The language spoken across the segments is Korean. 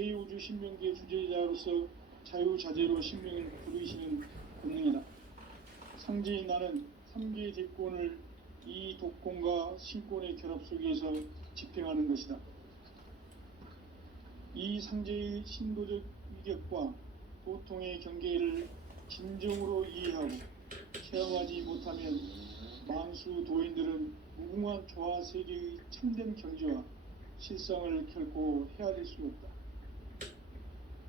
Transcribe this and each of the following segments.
제2우주 신명기의 주제자로서 자유자재로 신명을 부르시는 본능이다. 상제인 나는 3개의 대권을 이 독권과 신권의 결합 속에서 집행하는 것이다. 이 상제의 신도적 위격과 도통의 경계를 진정으로 이해하고 체험하지 못하면 만수 도인들은 무궁한 조화 세계의 참된 경지와 실상을 결코 헤아릴 수 없다.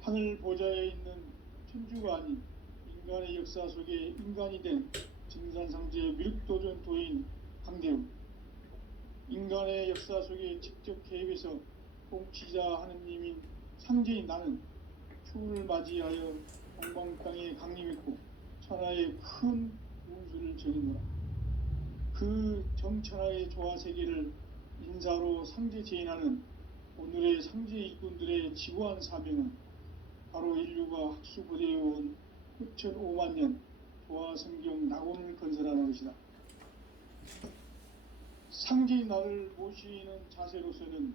하늘 보좌에 있는 천주가 아닌 인간의 역사 속에 인간이 된 증산상제의 미륵도전 도인 강대우, 인간의 역사 속에 직접 개입해서 통치자 하느님인 상제인 나는 추운을 맞이하여 동방땅에 강림했고 천하의 큰 운수를 전이노라. 그 정천하의 조화세계를 인사로 상제 제인하는 오늘의 상제 일꾼들의 지고한 사명은 바로 인류가 학수고대해온 흡천 5만 년 조화성경 낙원을 건설하는 것이다. 상제인 나를 모시는 자세로서는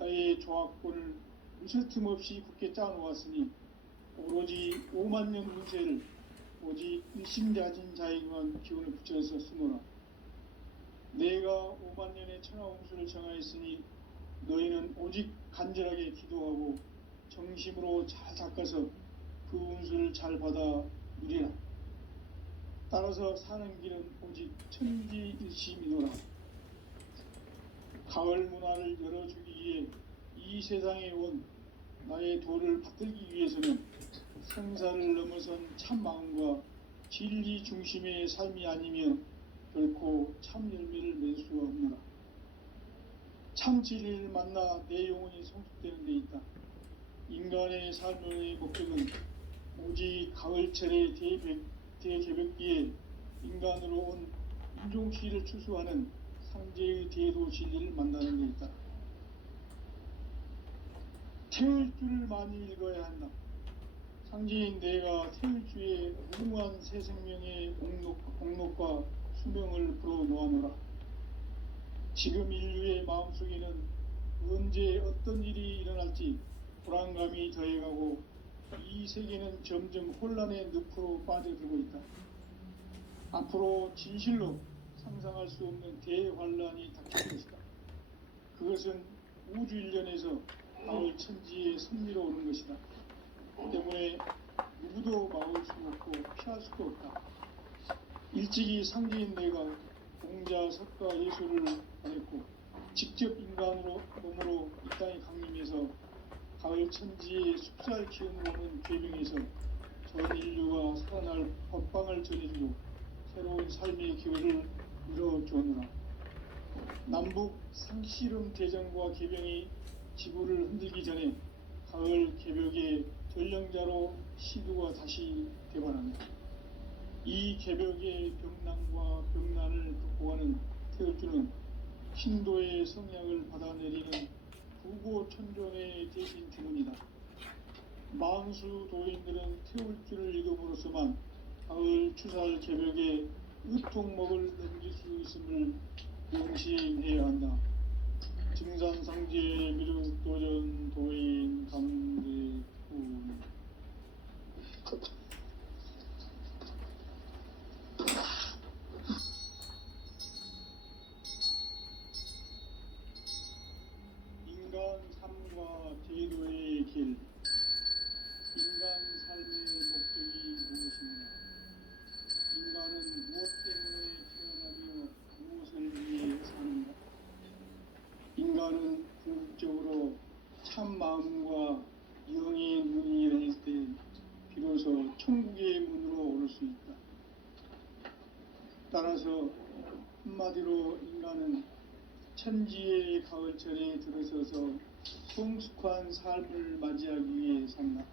나의 조화권을 무술 틈 없이 굳게 짜놓았으니 오로지 5만 년 운세를 오직 일심자진 자에게만 기운을 붙여서 쓰노라. 내가 5만 년의 천하홍수를 정하였으니 너희는 오직 간절하게 기도하고 정심으로 잘 닦아서 그 운수를 잘 받아 누리라. 따라서 사는 길은 오직 천지일심이노라. 가을 문화를 열어주기 위해 이 세상에 온 나의 도를 받들기 위해서는 생사를 넘어선 참 마음과 진리 중심의 삶이 아니면 결코 참 열매를 맺을 수가 없노라. 참 진리를 만나 내 영혼이 성숙되는 데 있다. 인간의 삶의 목적은 오직 가을철의 대개벽기에 인간으로 온 인종시를 추수하는 상제의 대도 진리를 만나는 데 있다. 태울 줄을 많이 읽어야 한다. 상제인 내가 태울 주의 무궁한 새 생명의 공록과 수명을 불어놓아노라. 지금 인류의 마음속에는 언제 어떤 일이 일어날지 불안감이 더해가고 이 세계는 점점 혼란의 늪으로 빠져들고 있다. 앞으로 진실로 상상할 수 없는 대환란이 닥칠 것이다. 그것은 우주 일련에서 가을 천지의 섭리로 오는 것이다. 때문에 누구도 막을 수 없고 피할 수도 없다. 일찍이 상제인 내가 공자, 석가, 예수를 보냈고 직접 인간으로 몸으로 이 땅에 강림해서 가을 천지의 숲살 기운으로 오는 괴명에서 전 인류가 살아날 법방을 전해주고 새로운 삶의 기회를 이뤄주었노라. 남북 상씨름 대전과 개병이 지구를 흔들기 전에 가을 개벽의 전령자로 시두가 다시 되반한다. 이 개벽의 병난과 병난을 극복하는 태울주는 신도의 성향을 받아내리는 부고천존의 대신 주문이다. 만수 도인들은 태울주를 읽음으로써만 가을 추살 개벽에 의통목을 넘길 수 있음을 명심해야 한다. 증산상제 미륵도전 도인 강대훈. 인간 삶과 제도의 길. 인간 삶의 목적이 무엇이냐? 인간은 무엇 때문에 태어나며 무엇을 위해 사는가? 인간은 궁극적으로 참 마음과 영의 눈이 열릴 때 비로소 천국의 문으로 오를 수 있다. 따라서 한마디로 인간은 천지의 가을철에 들어서서 성숙한 삶을 맞이하기 위해 산다.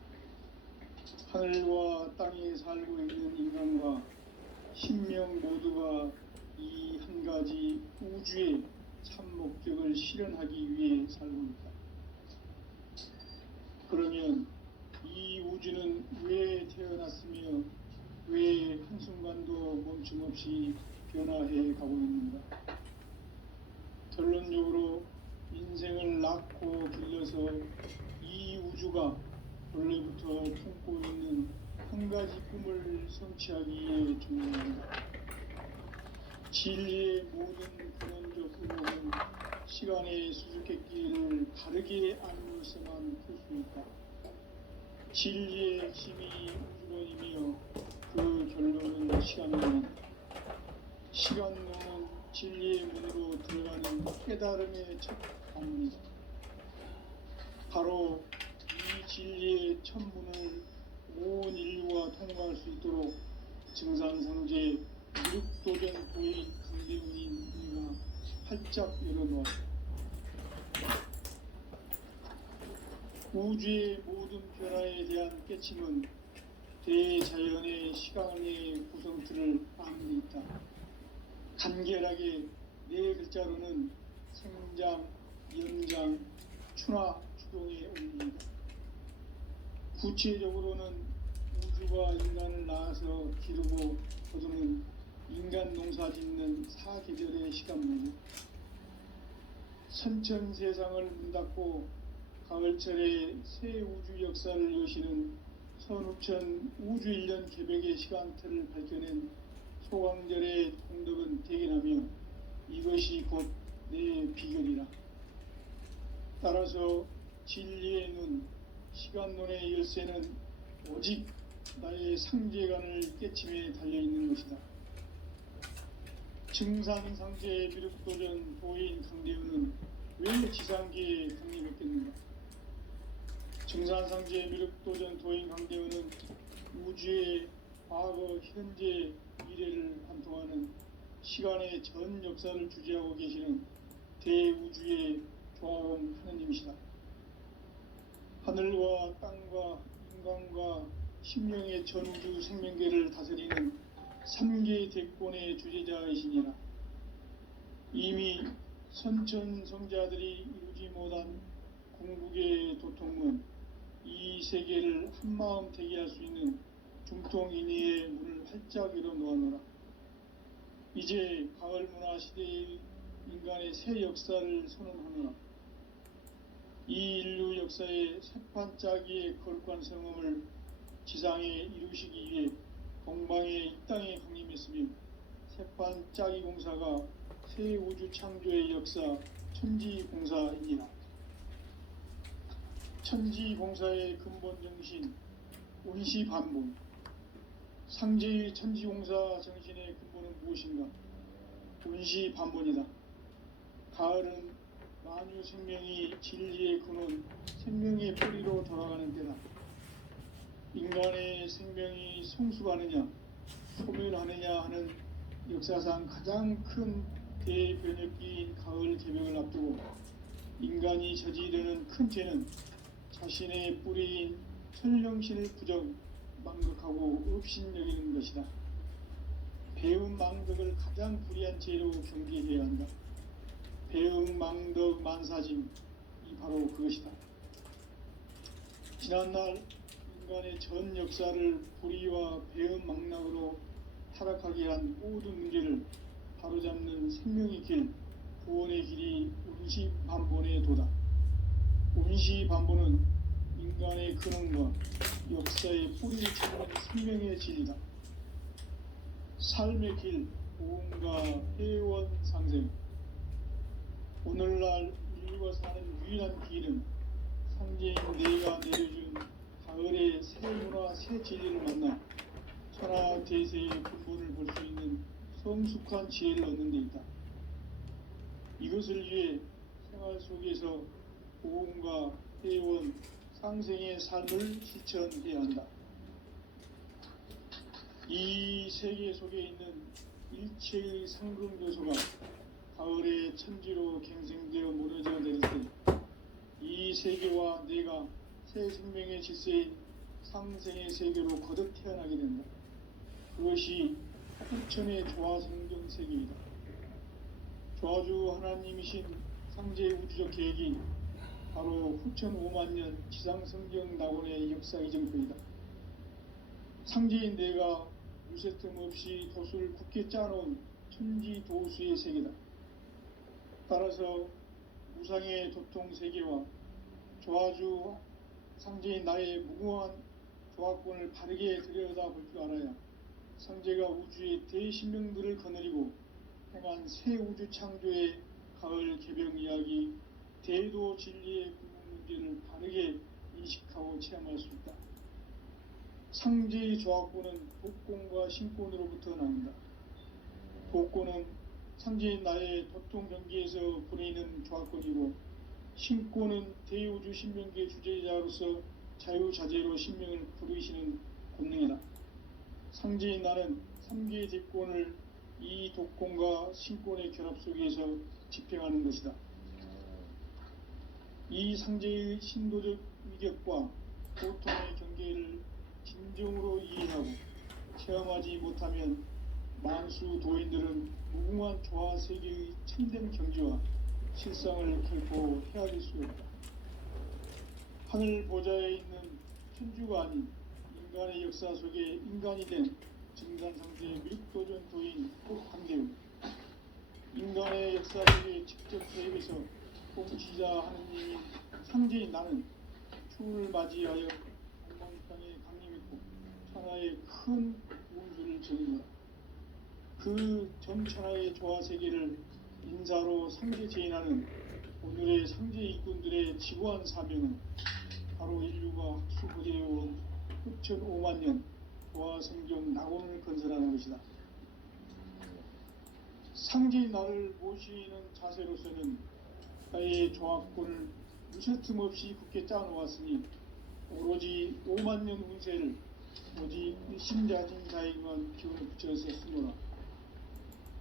하늘과 땅에 살고 있는 인간과 신명 모두가 이 한 가지 우주의 참 목적을 실현하기 위해 살고 있다. 그러면 이 우주는 왜 태어났으며 왜 한순간도 멈춤없이 변화해 가고 있는가? 결론적으로 인생을 낳고 길러서 이 우주 우주가 원래부터 품고 있는 한 가지 꿈을 성취하기 위해 존재합니다. 진리의 모든 근원적 의목은 시간의 수수께끼를 바르게 알므로서만 풀 수 있다. 진리의 핵심이 우주론이며 그 결론은 시간론이다. 시간론은 진리의 문으로 들어가는 깨달음의 첫 방문이다. 바로 이 진리의 첫 문을 온 인류가 통과할 수 있도록 증산상제 미륵도전 도의 강대훈인 우리가 활짝 열어놓았다. 우주의 모든 변화에 대한 깨침은 대자연의 시간의 구성틀을 아는 데 있다. 간결하게 네 글자로는 생장, 연장, 추나 추동의 원리이다. 구체적으로는 우주가 인간을 낳아서 기르고 거두는 인간 농사 짓는 사계절의 시간문이다. 선천 세상을 문 닫고 가을철에 새 우주 역사를 여시는 선우천 우주 1년 개백의 시간틀을 밝혀낸 소강절의 공덕은 대견하며 이것이 곧 내 비결이라. 따라서 진리의 눈, 시간론의 열쇠는 오직 나의 상제관을 깨침에 달려있는 것이다. 증산상제 미륵도전 도인 강대훈은 왜 지상계에 강림했겠는가? 증산상제 미륵도전 도인 강대훈은 우주의 과거, 현재, 미래를 관통하는 시간의 전 역사를 주재하고 계시는 대우주의 조화원 하느님이시다. 하늘과 땅과 인간과 심령의 전우주 생명계를 다스리는 3개 대권의 주제자이시니라. 이미 선천성자들이 이루지 못한 궁극의 도통은 이 세계를 한마음 되게 할 수 있는 중통인의의 문을 활짝 열어놓았노라. 이제 가을문화 시대의 인간의 새 역사를 선언하노라. 이 인류 역사의 새판짜기의 거룩한 성음을 지상에 이루시기 위해 동방의 이 땅에 강림했으며 새판짜기 공사가 새 우주 창조의 역사 천지공사이니라. 천지공사의 근본 정신 운시반본. 상제의 천지공사 정신의 근본은 무엇인가? 운시반본이다. 가을은 만유 생명이 진리의 근원, 생명의 뿌리로 돌아가는 때다. 인간의 생명이 성숙하느냐, 소멸하느냐 하는 역사상 가장 큰 대변혁기인 가을 개벽을 앞두고 인간이 저지르는 큰 죄는 자신의 뿌리인 천령신을 부정, 망극하고 업신여기는 것이다. 배움 망덕을 가장 불의한 죄로 경계해야 한다. 배움 망덕 만사짐이 바로 그것이다. 지난날 인간의 전 역사를 불의와 배움 망락으로 타락하게 한 모든 문제를 바로잡는 생명의 길, 구원의 길이 운시반본의 도다. 운시반본은 인간의 근원과 역사의 뿌리를 찾는 생명의 진리다. 삶의 길, 고음과 회원 상생. 오늘날 인류가 사는 유일한 길은 상제인 내가 내려준 가을의 새 문화, 새 진리를 만나 천하 대세의 근본을 볼 수 있는 성숙한 지혜를 얻는 데 있다. 이것을 위해 생활 속에서 고음과 회원, 상생의 삶을 실천해야 한다. 이 세계 속에 있는 일체의 상금교소가 가을의 천지로 갱생되어 무너져 내릴 때 이 세계와 내가 새 생명의 질서인 상생의 세계로 거듭 태어나게 된다. 그것이 후천의 조화성경 세계이다. 조화주 하나님이신 상제의 우주적 계획이 바로 후천 5만년 지상성경 낙원의 역사 이정표이다. 상제인 내가 유세틈 없이 도수를 굳게 짜놓은 천지도수의 세계다. 따라서 무상의 도통 세계와 조화주 상제인 나의 무궁한 조합권을 바르게 들여다볼 줄 알아야 상제가 우주의 대신명들을 거느리고 행한 새 우주 창조의 가을 개병 이야기, 대도 진리의 궁극 문제를 바르게 인식하고 체험할 수 있다. 상제의 조합권은 독권과 신권으로부터 나온다. 독권은 상제인 나의 도통 경계에서 보내는 조합권이고, 신권은 대우주 신명계 주제자로서 자유자재로 신명을 부르시는 권능이다. 상제인 나는 3개의 대권을 이 독권과 신권의 결합 속에서 집행하는 것이다. 이 상제의 신도적 위격과 고통의 경계를 진정으로 이해하고 체험하지 못하면 만수 도인들은 무궁한 조화 세계의 참된 경지와 실상을 결코 헤아릴 수 없다. 하늘 보좌에 있는 천주가 아닌 인간의 역사 속에 인간이 된 증산상제의 미륵도전 도인 한계훈, 인간의 역사 속에 직접 개입해서 공치자 하느님인 상제인 나는 추운을 맞이하여 엉망 땅에 강림했고 천하의 큰 운수를 전했노라. 그 전천하의 조화세계를 인사로 상제 제인하는 오늘의 상제 일꾼들의 지구한 사명은 바로 인류가 학수부대해온 흡천 5만 년 조화생존 낙원을 건설하는 것이다. 상제인 나를 모시는 자세로서는 나의 조합권을 무쇠틈 없이 굳게 짜놓았으니 오로지 5만 년 운세를 오직 일심자진 자에게만 기운을 붙여서 쓰노라.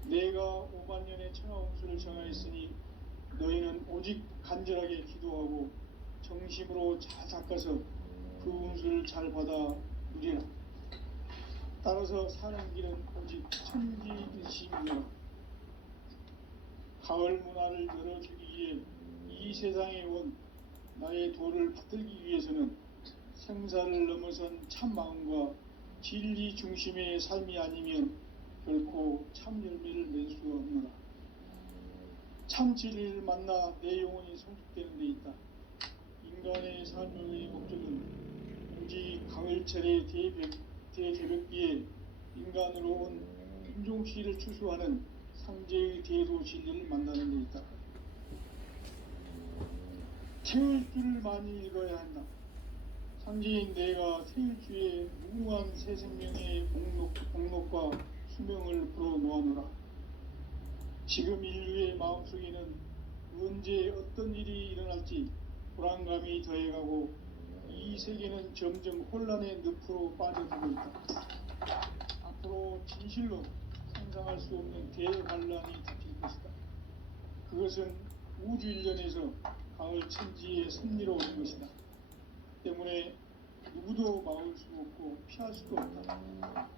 내가 5만 년의 천하 운수를 정하였으니 너희는 오직 간절하게 기도하고 정심으로 잘 닦아서 그 운수를 잘 받아 누리라. 따라서 사는 길은 오직 천지일심이라. 가을 문화를 열어주기 위해 이 세상에 온 나의 도를 받들기 위해서는 생사를 넘어선 참 마음과 진리 중심의 삶이 아니면 결코 참 열매를 낼 수 없노라. 참 진리를 만나 내 영혼이 성숙되는 데 있다. 인간의 삶의 목적은 오직 가을철의 대개벽기에 인간으로 온 인종씨를 추수하는 상제의 대도 진리를 만나는 데 있다. 태울 줄을 많이 읽어야 한다. 상제인 내가 태울주의 무궁한 새 생명의 목록과 수명을 불어놓아노라. 지금 인류의 마음속에는 언제 어떤 일이 일어날지 불안감이 더해가고 이 세계는 점점 혼란의 늪으로 빠져들고 있다. 앞으로 진실로 상상할 수 없는 대환란이 닥칠 것이다. 그것은 우주 일련에서 가을 천지의 섭리로 오는 것이다. 때문에 누구도 막을 수 없고 피할 수도 없다.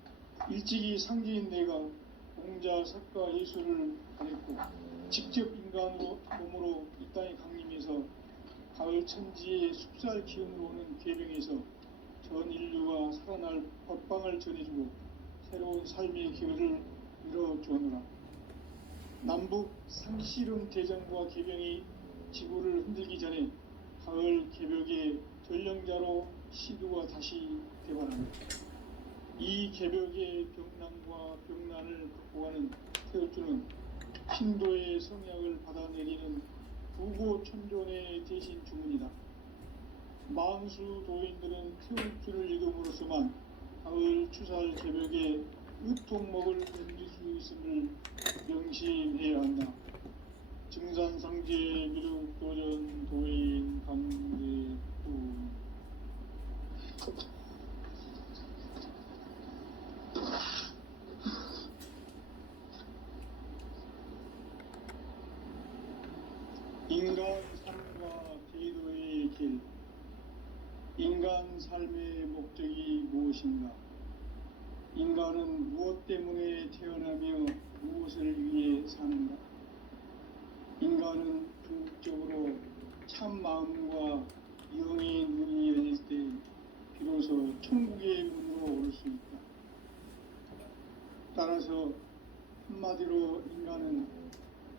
일찍이 상제인 내가 공자, 석가, 예수를 가렸고 직접 인간으로 몸으로 이 땅에 강림해서 가을 천지의 숲살 기운으로 오는 계병에서 전 인류가 살아날 법방을 전해주고 새로운 삶의 기회를 열어주었노라. 남북 상실은 대전과 계병이 지구를 흔들기 전에 가을 개벽의 전령자로 시두가 다시 개발합니다. 이 개벽의 병난과 병난을 극복하는 태우주는 신도의 성약을 받아내리는 부고천존의 대신 주문이다. 만수 도인들은 태우주를 읽음으로써만 가을 추살 개벽의 의통목을 넘길 수 있음을 명심해야 한다. 증산상제 미륵도전 도인 강대구. 인간 삶과 제도의 길. 인간 삶의 목적이 무엇인가? 인간은 무엇 때문에 태어나며 무엇을 위해 사는가? 인간은 궁극적으로 참 마음과 영의 눈이 열릴 때 비로소 천국의 문으로 올 수 있다. 따라서 한마디로 인간은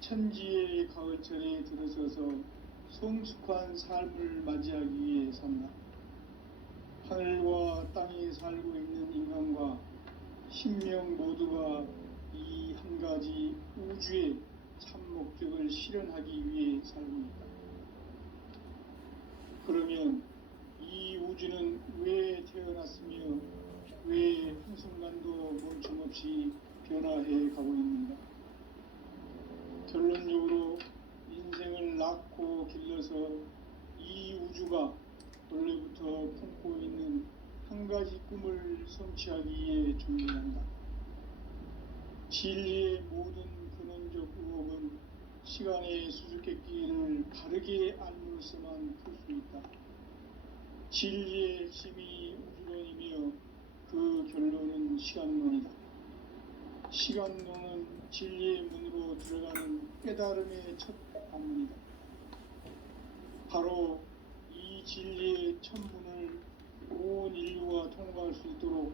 천지의 가을철에 들어서서 성숙한 삶을 맞이하기 위해 산다. 세상에 살고 있는 인간과 신명 모두가 이 한 가지 우주의 참 목적을 실현하기 위해 살고 있다. 그러면 이 우주는 왜 태어났으며 왜 한순간도 멈춤없이 변화해 가고 있는가? 결론적으로 인생을 낳고 길러서 이 우주가 원래부터 품고 있는 한 가지 꿈을 성취하기 위해 존재한다. 진리의 모든 근원적 의혹은 시간의 수수께끼를 바르게 알므로써만 풀 수 있다. 진리의 핵심이 우주론이며 그 결론은 시간론이다. 시간론은 진리의 문으로 들어가는 깨달음의 첫 관문이다. 바로 이 진리의 첫 문을 온 인류가 통과할 수 있도록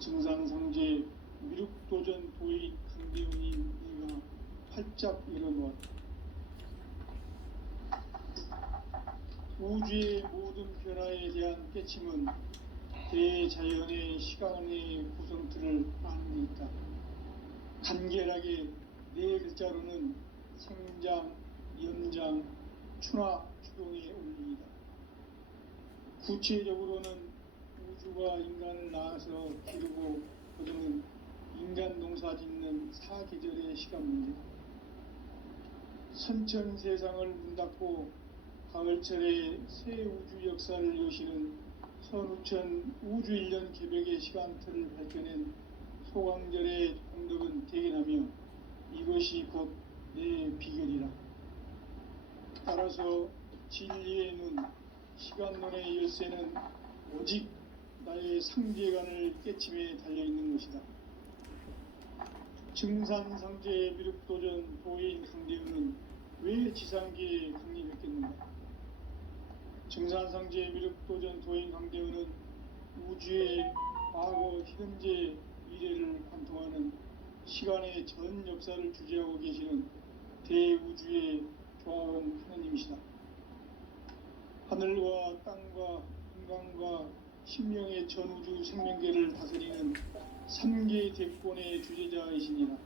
증산상제 미륵도전 도의 강대원인 내가 활짝 열어놓았다. 우주의 모든 변화에 대한 깨침은 대자연의 시간의 구성틀을 아는 데 있다. 간결하게 네 글자로는 생장, 연장, 추나 추동의 원리이다. 구체적으로는 우주가 인간을 낳아서 기르고 거두는 인간 농사 짓는 사계절의 시간 문제다. 선천 세상을 문 닫고 가을철에 새 우주 역사를 여시는 선우천 우주 1년 개벽의 시간틀을 밝혀낸 소강절의 공덕은 대견하며 이것이 곧 내 비결이라. 따라서 진리의 눈, 시간론의 열쇠는 오직 나의 상제관을 깨침에 달려있는 것이다. 증산상제 미륵도전 도인 강대우는 왜 지상계에 강림했겠는가? 증산상제 미륵도전 도인 강대우는 우주의 과거, 현재, 미래를 관통하는 시간의 전 역사를 주재하고 계시는 대우주의 조화원 하느님이시다. 하늘과 땅과 인간과 신명의 전우주 생명계를 다스리는 3개 대권의 주제자이시니라.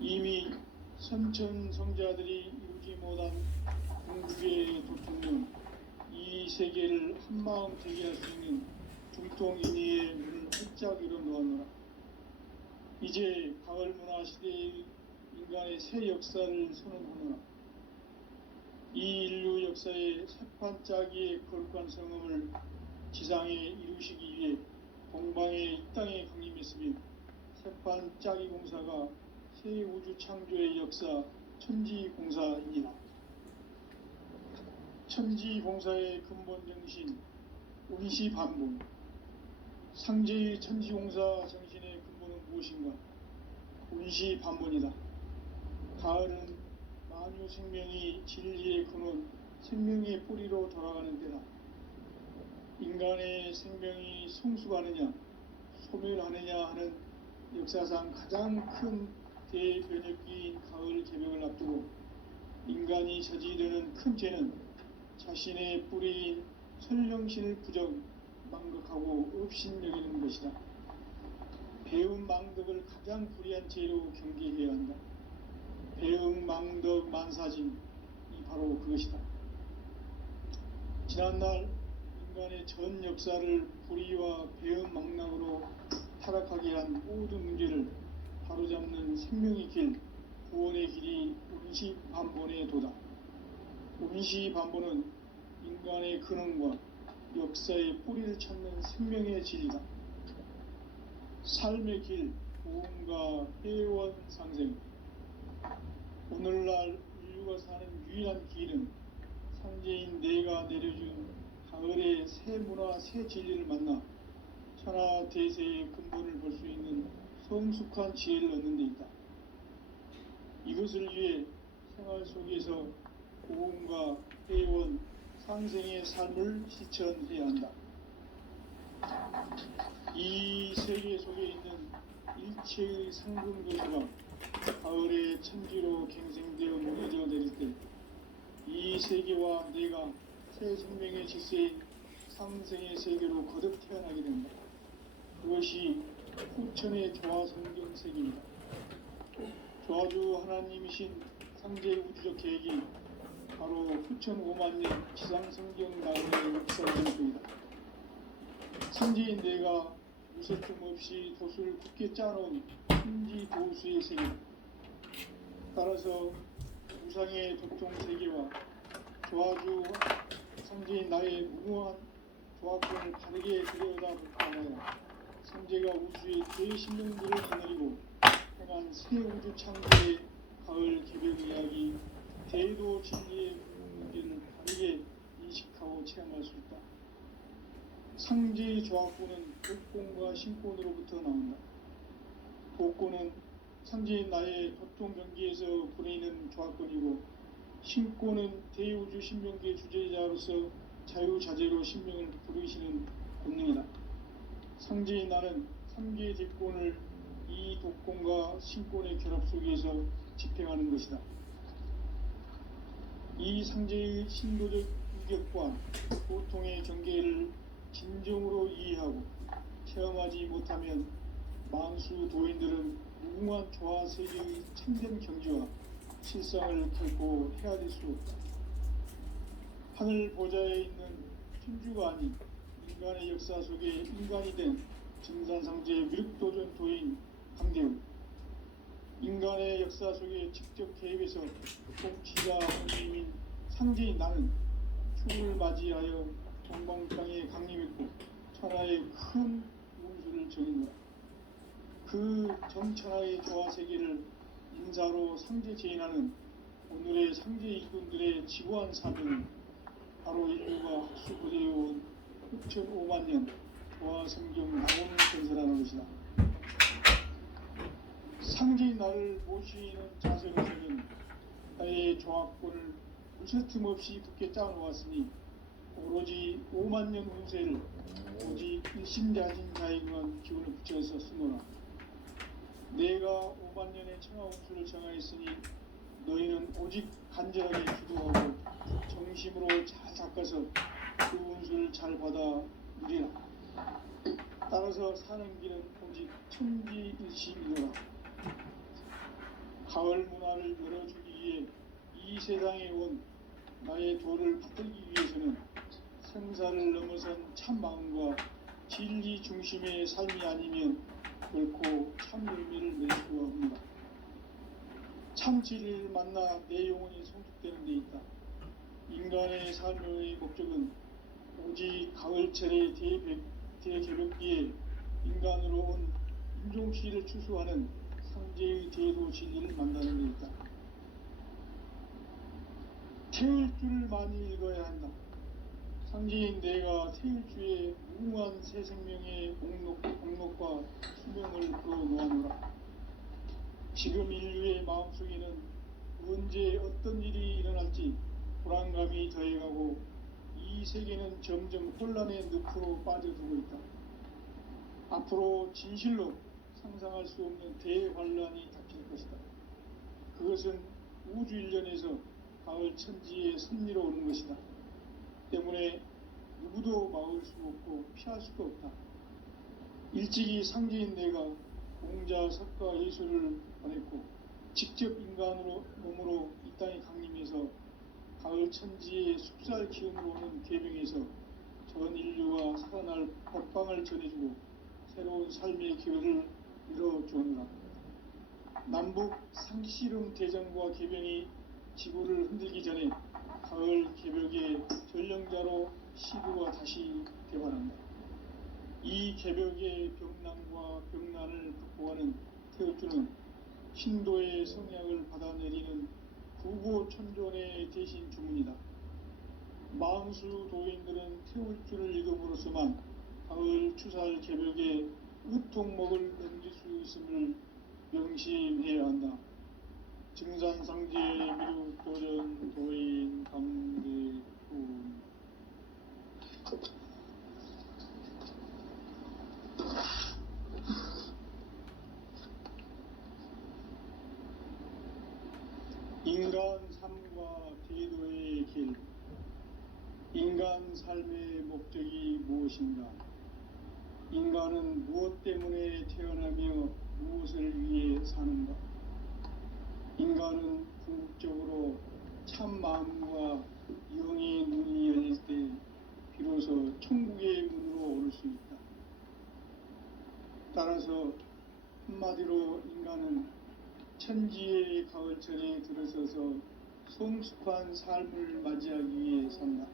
이미 선천 성자들이 이루지 못한 공주의 도통령, 이 세계를 한마음 되게 할 수 있는 중통인의의 문을 활짝 열어놓아노라. 이제 가을 문화 시대의 인간의 새 역사를 선언하노라. 이 인류 역사의 새판짜기의 거룩한 성음을 지상에 이루시기 위해 동방의 이 땅에 강림했으며 새판짜기 공사가 새 우주 창조의 역사 천지공사이니라. 천지공사의 근본 정신 운시반복. 상제의 천지공사 정신의 근본은 무엇인가? 운시반복이다. 가을은 만유 생명이 진리의 근원, 생명의 뿌리로 돌아가는 때다. 인간의 생명이 성숙하느냐, 소멸하느냐 하는 역사상 가장 큰 대변혁기인 가을 개벽을 앞두고 인간이 저지르는 큰 죄는 자신의 뿌리인 설령신을 부정, 망극하고 업신여기는 것이다. 배움 망덕을 가장 불의한 죄로 경계해야 한다. 배움 망덕 만사진이 바로 그것이다. 지난날 인간의 전 역사를 불의와 배움 망락으로 타락하게 한 모든 문제를 바로잡는 생명의 길, 구원의 길이 운시반본의 도다. 운시반본은 인간의 근원과 역사의 뿌리를 찾는 생명의 진리다. 삶의 길, 보험과 회원 상생. 오늘날 인류가 사는 유일한 길은 상제인 내가 내려준 가을의 새 문화, 새 진리를 만나 천하 대세의 근본을 볼 수 있는 성숙한 지혜를 얻는 데 있다. 이것을 위해 생활 속에서 보험과 회원, 상생의 삶을 실천해야 한다. 이 세계 속에 있는 일체의 상근 도시가 가을의 천지로 갱생되어 무너져 내릴 때 이 세계와 내가 새 생명의 질서인 상생의 세계로 거듭 태어나게 된다. 그것이 후천의 조화 성경 세계입니다. 조화주 하나님이신 상제의 우주적 계획이 바로 후천 5만 년 지상 성경 나름의 역사의 전통이다. 상제인 내가 무쇠춤 없이 도수를 굳게 짜놓은 신지 도수의 세계. 따라서 우상의 도통 세계와 조화주 상제인 나의 무모한 조합권을 바르게 들여다 알아야 상제가 우주의 대신령들을 거느리고 행한 새 우주 창조의 가을 개벽 이야기 대도 진리의 문제를 바르게 인식하고 체험할 수 있다. 상제의 조합권은 복권과 신권으로부터 나온다. 복권은 상제인 나의 도통 경기에서 보내는 조합권이고, 신권은 대우주 신명기의 주제자로서 자유자재로 신명을 부르시는 본능이다. 상제인 나는 3개의 대권을 이 독권과 신권의 결합 속에서 집행하는 것이다. 이 상제의 신도적 유격과 고통의 경계를 진정으로 이해하고 체험하지 못하면 만수 도인들은 무궁한 조화 세계의 참된 경지와 실상을 결코 헤아릴 수 없다. 하늘 보좌에 있는 천주가 아닌 인간의 역사 속에 인간이 된 증산상제의 미륵도전 도인 강대우, 인간의 역사 속에 직접 개입해서 통치자 hon님인 상제인 나는 죽음을 맞이하여 동방땅에 강림했고 천하의 큰 운수를 정했노라. 그 정천하의 조화 세계를 인사로 상제 제인하는 오늘의 상제 일꾼들의 지고한 사명은 바로 인류가 학수부대해온 6,5만 년 조화 성경 낙원을 건설하는 것이다. 상제인 나를 모시는 자세로서는 나의 조합권을 무쇠틈 없이 굳게 짜놓았으니 오로지 5만 년 운세를 오직 일심자진 자에 의한 기운을 붙여서 쓰노라. 내가 5만 년의 천하 운수를 정하였으니 너희는 오직 간절하게 기도하고 정심으로 잘 닦아서 그 운수를 잘 받아 누리라. 따라서 사는 길은 오직 천지일심이노라. 가을 문화를 열어주기 위해 이 세상에 온 나의 도를 붙들기 위해서는 생사를 넘어선 참 마음과 진리 중심의 삶이 아니면 결코 참 열매를 낼 수가 없는다. 참 진리를 만나 내 영혼이 성숙되는 데 있다. 인간의 삶의 목적은 오직 가을철의 대개벽기에 인간으로 온 인종시를 추수하는 상제의 대도 진리를 만나는 데 있다. 태일주를 많이 읽어야 한다. 상제인 내가 태일주의 무궁한 새 생명의 목록과 수명을 풀어놓아노라. 지금 인류의 마음속에는 언제 어떤 일이 일어날지 불안감이 더해가고 이 세계는 점점 혼란의 늪으로 빠져들고 있다. 앞으로 진실로 상상할 수 없는 대환란이 닥칠 것이다. 그것은 우주 일련에서 가을 천지의 섭리로 오는 것이다. 때문에 누구도 막을 수 없고 피할 수도 없다. 일찍이 상제인 내가 공자, 석가, 예수를 보냈고 직접 인간으로 몸으로 이 땅에 강림해서 가을 천지의 숲살 기운으로 오는 계명에서 전 인류가 살아날 법방을 전해주고 새로운 삶의 기회를 이뤄주었노라. 남북 상씨름 대전과 개병이 지구를 흔들기 전에 가을 개벽의 전령자로 시구가 다시 개발한다. 이 개벽의 병난과 병난을 극복하는 태우주는 신도의 성약을 받아내리는 구고천존의 대신 주문이다. 만수 도인들은 태울주를 읽음으로써만 가을 추살 개벽의 우통목을 넘길 수 있음을 명심해야 한다. 증산상제 미륵도전 도인 강대훈. 인간 삶과 제도의 길. 인간 삶의 목적이 무엇인가? 무엇인가? 인간은 무엇 때문에 태어나며 무엇을 위해 사는가? 인간은 궁극적으로 참 마음과 영의 눈이 열릴 때 비로소 천국의 문으로 오를 수 있다. 따라서 한마디로 인간은 천지의 가을철에 들어서서 성숙한 삶을 맞이하기 위해 산다.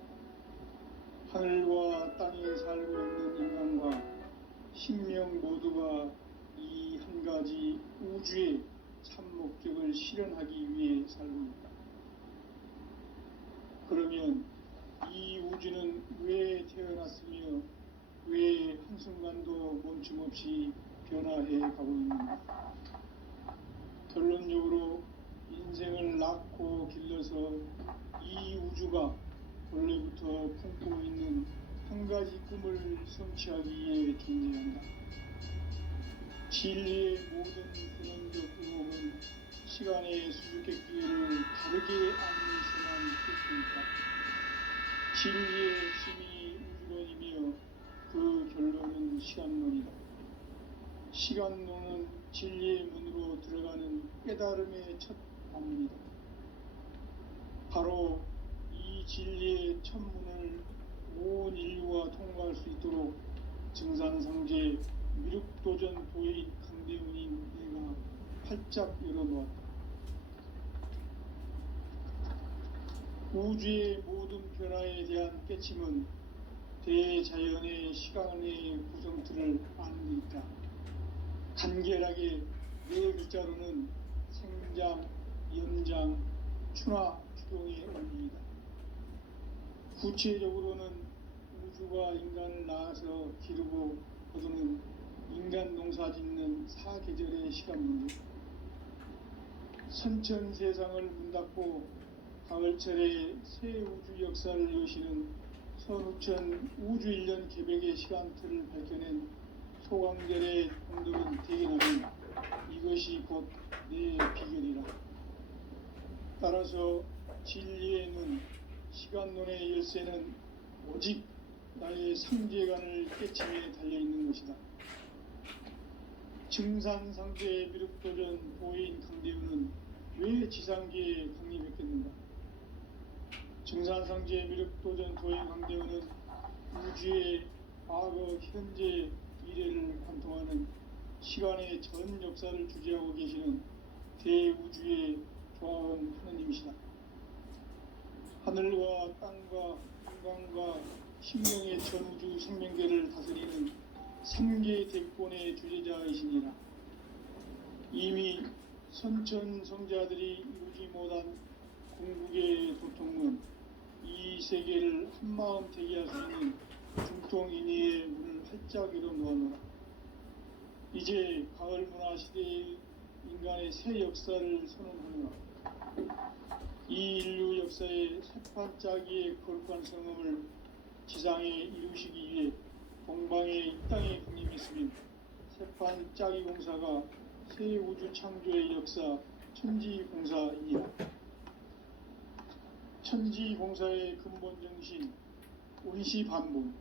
하늘과 땅에 살고 있는 인간과 신명 모두가 이 한 가지 우주의 참 목적을 실현하기 위해 살고 있다. 그러면 이 우주는 왜 태어났으며 왜 한순간도 멈춤 없이 변화해 가고 있는가? 결론적으로 인생을 낳고 길러서 이 우주가 원래부터 품고 있는 한 가지 꿈을 성취하기 위해 존재한다. 진리의 모든 근원적 의혹은 시간의 수수께끼를 다르게 안에서만 풀 수 있다. 진리의 핵심이 우주론이며 그 결론은 시간론이다. 시간론은 진리의 문으로 들어가는 깨달음의 첫 방문이다. 바로 이 진리의 첫 문을 온 인류가 통과할 수 있도록 증산상제 미륵도전 도인 강대훈인 내가 활짝 열어놓았다. 우주의 모든 변화에 대한 깨침은 대자연의 시간의 구성틀을 아는 데 있다. 간결하게 네 글자로는 생장, 연장, 추나 추동의 원리이다. 구체적으로는 우주가 인간을 낳아서 기르고 거두는 인간 농사 짓는 사계절의 시간 문제, 선천 세상을 문 닫고 가을철에 새 우주 역사를 여시는 선우천 우주 1년 계백의 시간틀을 밝혀낸 소강절의 공들은 대견하면 이것이 곧 내 비결이라. 따라서 진리의 눈, 시간론의 열쇠는 오직 나의 상제관을 깨침에 달려있는 것이다. 증산상제의 미륵도전 보인 강대훈은 왜 지상계에 강림했겠는가? 증산상제의 미륵도전 도인 강대훈은 우주의 과거, 현재, 미래를 관통하는 시간의 전 역사를 주재하고 계시는 대우주의 조화원 하느님이시다. 하늘과 땅과 인간과 신명의 전우주 생명계를 다스리는 3계 대권의 주제자이시니라. 이미 선천성자들이 이루지 못한 궁극의 도통은 이 세계를 한마음 되게 할 수 있는 중통인의의 문을 활짝 열어놓아노라. 이제 가을 문화 시대의 인간의 새 역사를 선언하노라. 이 인류 역사의 새판짜기의 거룩한 성음을 지상에 이루시기 위해 동방에 이 땅에 강림했으며 새판짜기 공사가 새 우주 창조의 역사 천지공사이니라. 천지공사의 근본 정신 운시반본,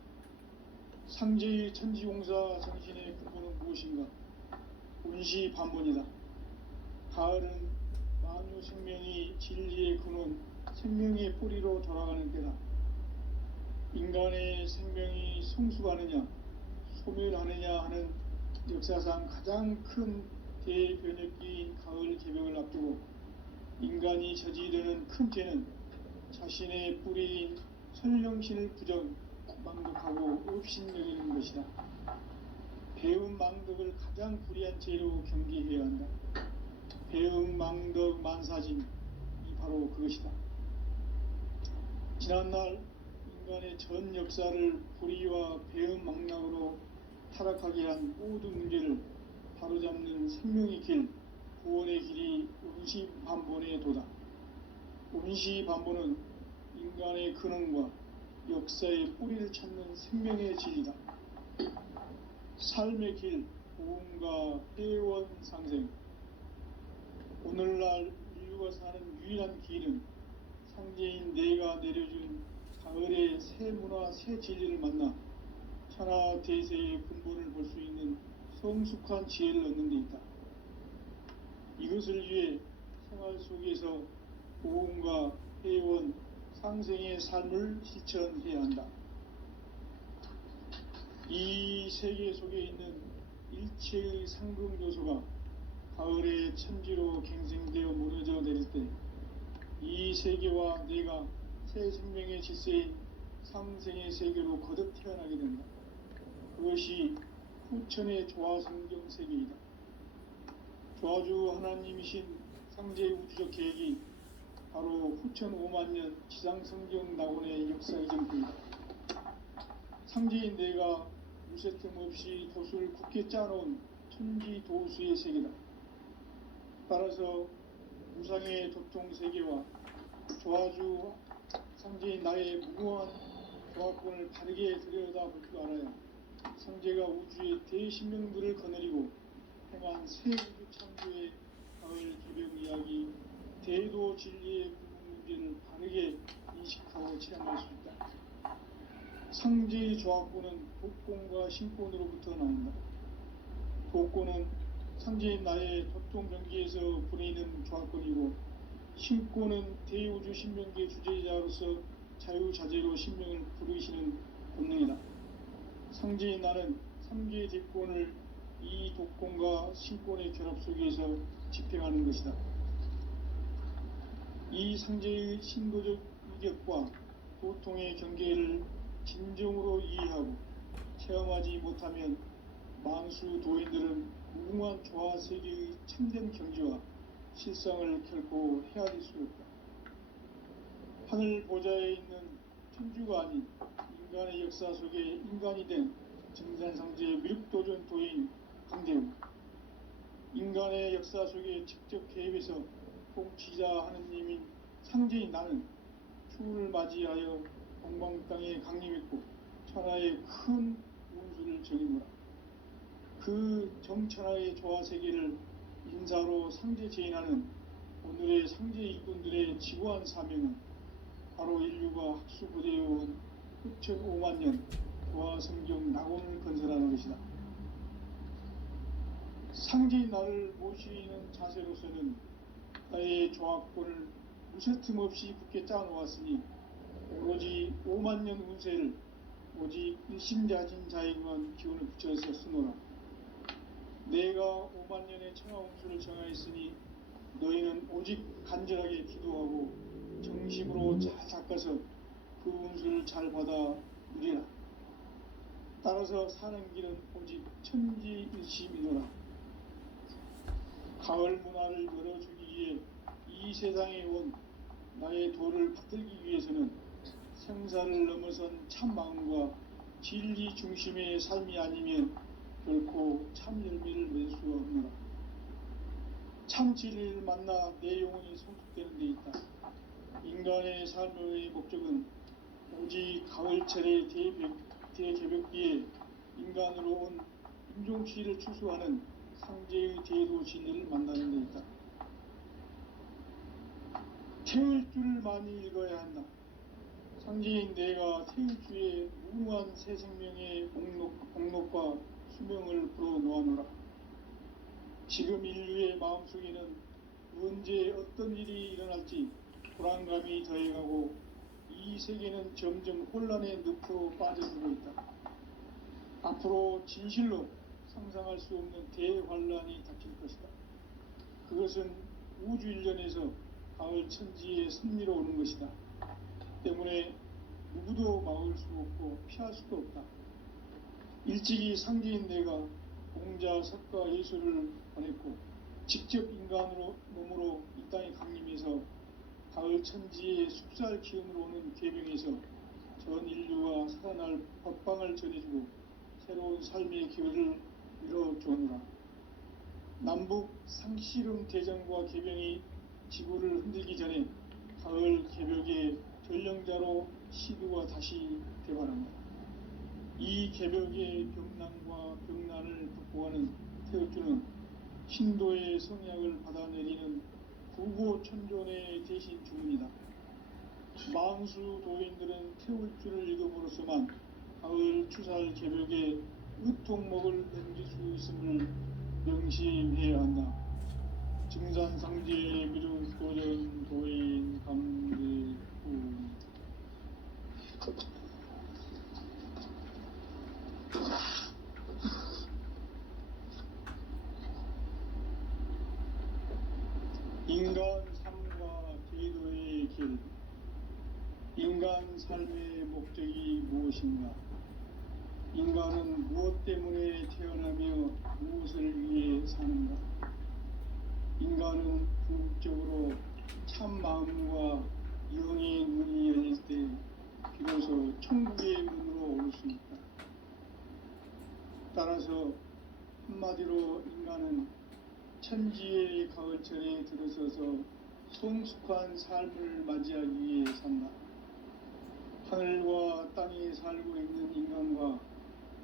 상제의 천지공사 정신의 근본은 무엇인가? 운시반본이다. 가을은 만유 생명이 진리의 근원, 생명의 뿌리로 돌아가는 때다. 인간의 생명이 성숙하느냐, 소멸하느냐 하는 역사상 가장 큰 대변혁기인 가을 개벽을 앞두고 인간이 저지르는 큰 죄는 자신의 뿌리인 설령신을 부정, 망독하고 업신여기는 것이다. 배움 망덕을 가장 불의한 죄로 경계해야 한다. 배움 망덕 만사짐이 바로 그것이다. 지난날 인간의 전 역사를 불의와 배움 망락으로 타락하게 한 모든 문제를 바로잡는 생명의 길, 구원의 길이 운시반본의 도다. 운시반본은 인간의 근원과 역사의 뿌리를 찾는 생명의 진리다. 삶의 길, 고음과 회원 상생. 오늘날 인류가 사는 유일한 길은 상제인 내가 내려준 가을의 새 문화, 새 진리를 만나 대세의 근본을 볼 수 있는 성숙한 지혜를 얻는 데 있다. 이것을 위해 생활 속에서 보험과 회원, 상생의 삶을 실천해야 한다. 이 세계 속에 있는 일체의 상승 요소가 가을의 천지로 갱생되어 무너져 내릴 때 이 세계와 내가 새 생명의 질서인 상생의 세계로 거듭 태어나게 된다. 그것이 후천의 조화성경 세계이다. 조화주 하나님이신 상제의 우주적 계획이 바로 후천 5만 년 지상성경 낙원의 역사의 전부이다. 상제인 내가 무쇠 틈 없이 도수를 굳게 짜놓은 천지 도수의 세계다. 따라서 무상의 도통 세계와 조화주 상제인 나의 무궁한 조화권을 바르게 들여다볼 줄 알아야 상제가 우주의 대신명들을 거느리고 행한 새 우주 창조의 가을 개벽 이야기, 대도 진리의 구분 문제를 바르게 인식하고 체험할 수 있다. 상제의 조화권은 독권과 신권으로부터 나온다. 독권은 상제인 나의 도통 경계에서 보내는 조화권이고, 신권은 대우주 신명계 주제자로서 자유자재로 신명을 부르시는 본능이다. 상제인 나는 3개의 대권을 이 독권과 신권의 결합 속에서 집행하는 것이다. 이 상제의 신도적 위격과 도통의 경계를 진정으로 이해하고 체험하지 못하면 만수 도인들은 무궁한 조화세계의 참된 경지와 실상을 결코 헤아릴 수 없다. 하늘 보좌에 있는 천주가 아닌 인간의 역사 속에 인간이 된 증산상제의 미륵도전 도인 강대우, 인간의 역사 속에 직접 개입해서 통치자 하느님인 상제인 나는 추운을 맞이하여 동방 땅에 강림했고 천하의 큰 운수를 정의노라. 그 정천하의 조화세계를 인사로 상제 제인하는 오늘의 상제 이군들의 지구한 사명은 바로 인류가 학수고대해온 후천 5만 년 조화성경 낙원을 건설하는 것이다. 상제인 나를 모시는 자세로서는 나의 조화권을 무쇠틈 없이 굳게 짜놓았으니 오로지 5만 년 운세를 오직 일심자진 자에게만 기운을 붙여서 쓰노라. 내가 5만 년의 천하운수를 정하였으니 너희는 오직 간절하게 기도하고 정심으로 잘 닦아서 그 운수를 잘 받아 누리라. 따라서 사는 길은 오직 천지일심이노라. 가을 문화를 열어주기 위해 이 세상에 온 나의 도를 받들기 위해서는 생사를 넘어선 참 마음과 진리 중심의 삶이 아니면 결코 참 열매를 맺을 수 없노라. 참 진리를 만나 내 영혼이 성숙되는 데 있다. 인간의 삶의 목적은 오직 가을철의 대개벽기에 인간으로 온 인종치를 추수하는 상제의 대도 진리를 만나는 데 있다. 태울 줄을 많이 읽어야 한다. 상제인 내가 태울 주의 무궁한 새 생명의 목록과 수명을 불어놓아노라. 지금 인류의 마음속에는 언제 어떤 일이 일어날지 불안감이 더해가고 이 세계는 점점 혼란의 늪으로 빠져들고 있다. 앞으로 진실로 상상할 수 없는 대환란이 닥칠 것이다. 그것은 우주 일련에서 가을 천지의 승리로 오는 것이다. 때문에 누구도 막을 수 없고 피할 수도 없다. 일찍이 상제인 내가 공자, 석가, 예수를 보냈고 직접 인간으로 몸으로 이 땅에 강림해서 가을 천지의 숲살 기운으로 오는 계명에서 전 인류가 살아날 법방을 전해주고 새로운 삶의 기회를 이뤄주오노라. 남북 상씨름 대전과 개병이 지구를 흔들기 전에 가을 개벽의 전령자로 시두가 다시 되관한다. 이 개벽의 병난과 병난을 극복하는 태극주는 신도의 성약을 받아내리는 구고천존의 대신 주문이다. 망수 도인들은 태울주를 읽음으로써만 가을 추살 개벽에 으통목을 넘길 수 있음을 명심해야 한다. 증산상제 미륵 도전 도인 감대우. 인간 삶과 제도의 길. 인간 삶의 목적이 무엇인가? 인간은 무엇 때문에 태어나며 무엇을 위해 사는가? 인간은 궁극적으로 참 마음과 영의 문이 열릴 때 비로소 천국의 문으로 올 수 있다. 따라서 한마디로 인간은 천지의 가을철에 들어서서 성숙한 삶을 맞이하기 위해 산다. 하늘과 땅에 살고 있는 인간과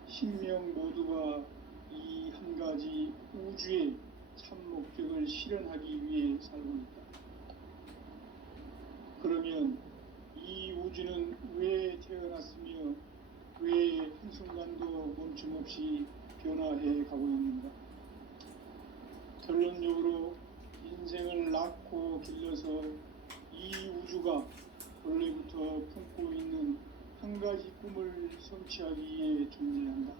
신명 모두가 이 한 가지 우주의 참 목적을 실현하기 위해 살고 있다. 그러면 이 우주는 왜 태어났으며 왜 한순간도 멈춤없이 변화해 가고 있는가? 결론적으로 인생을 낳고 길러서 이 우주가 원래부터 품고 있는 한 가지 꿈을 성취하기 위해 존재한다.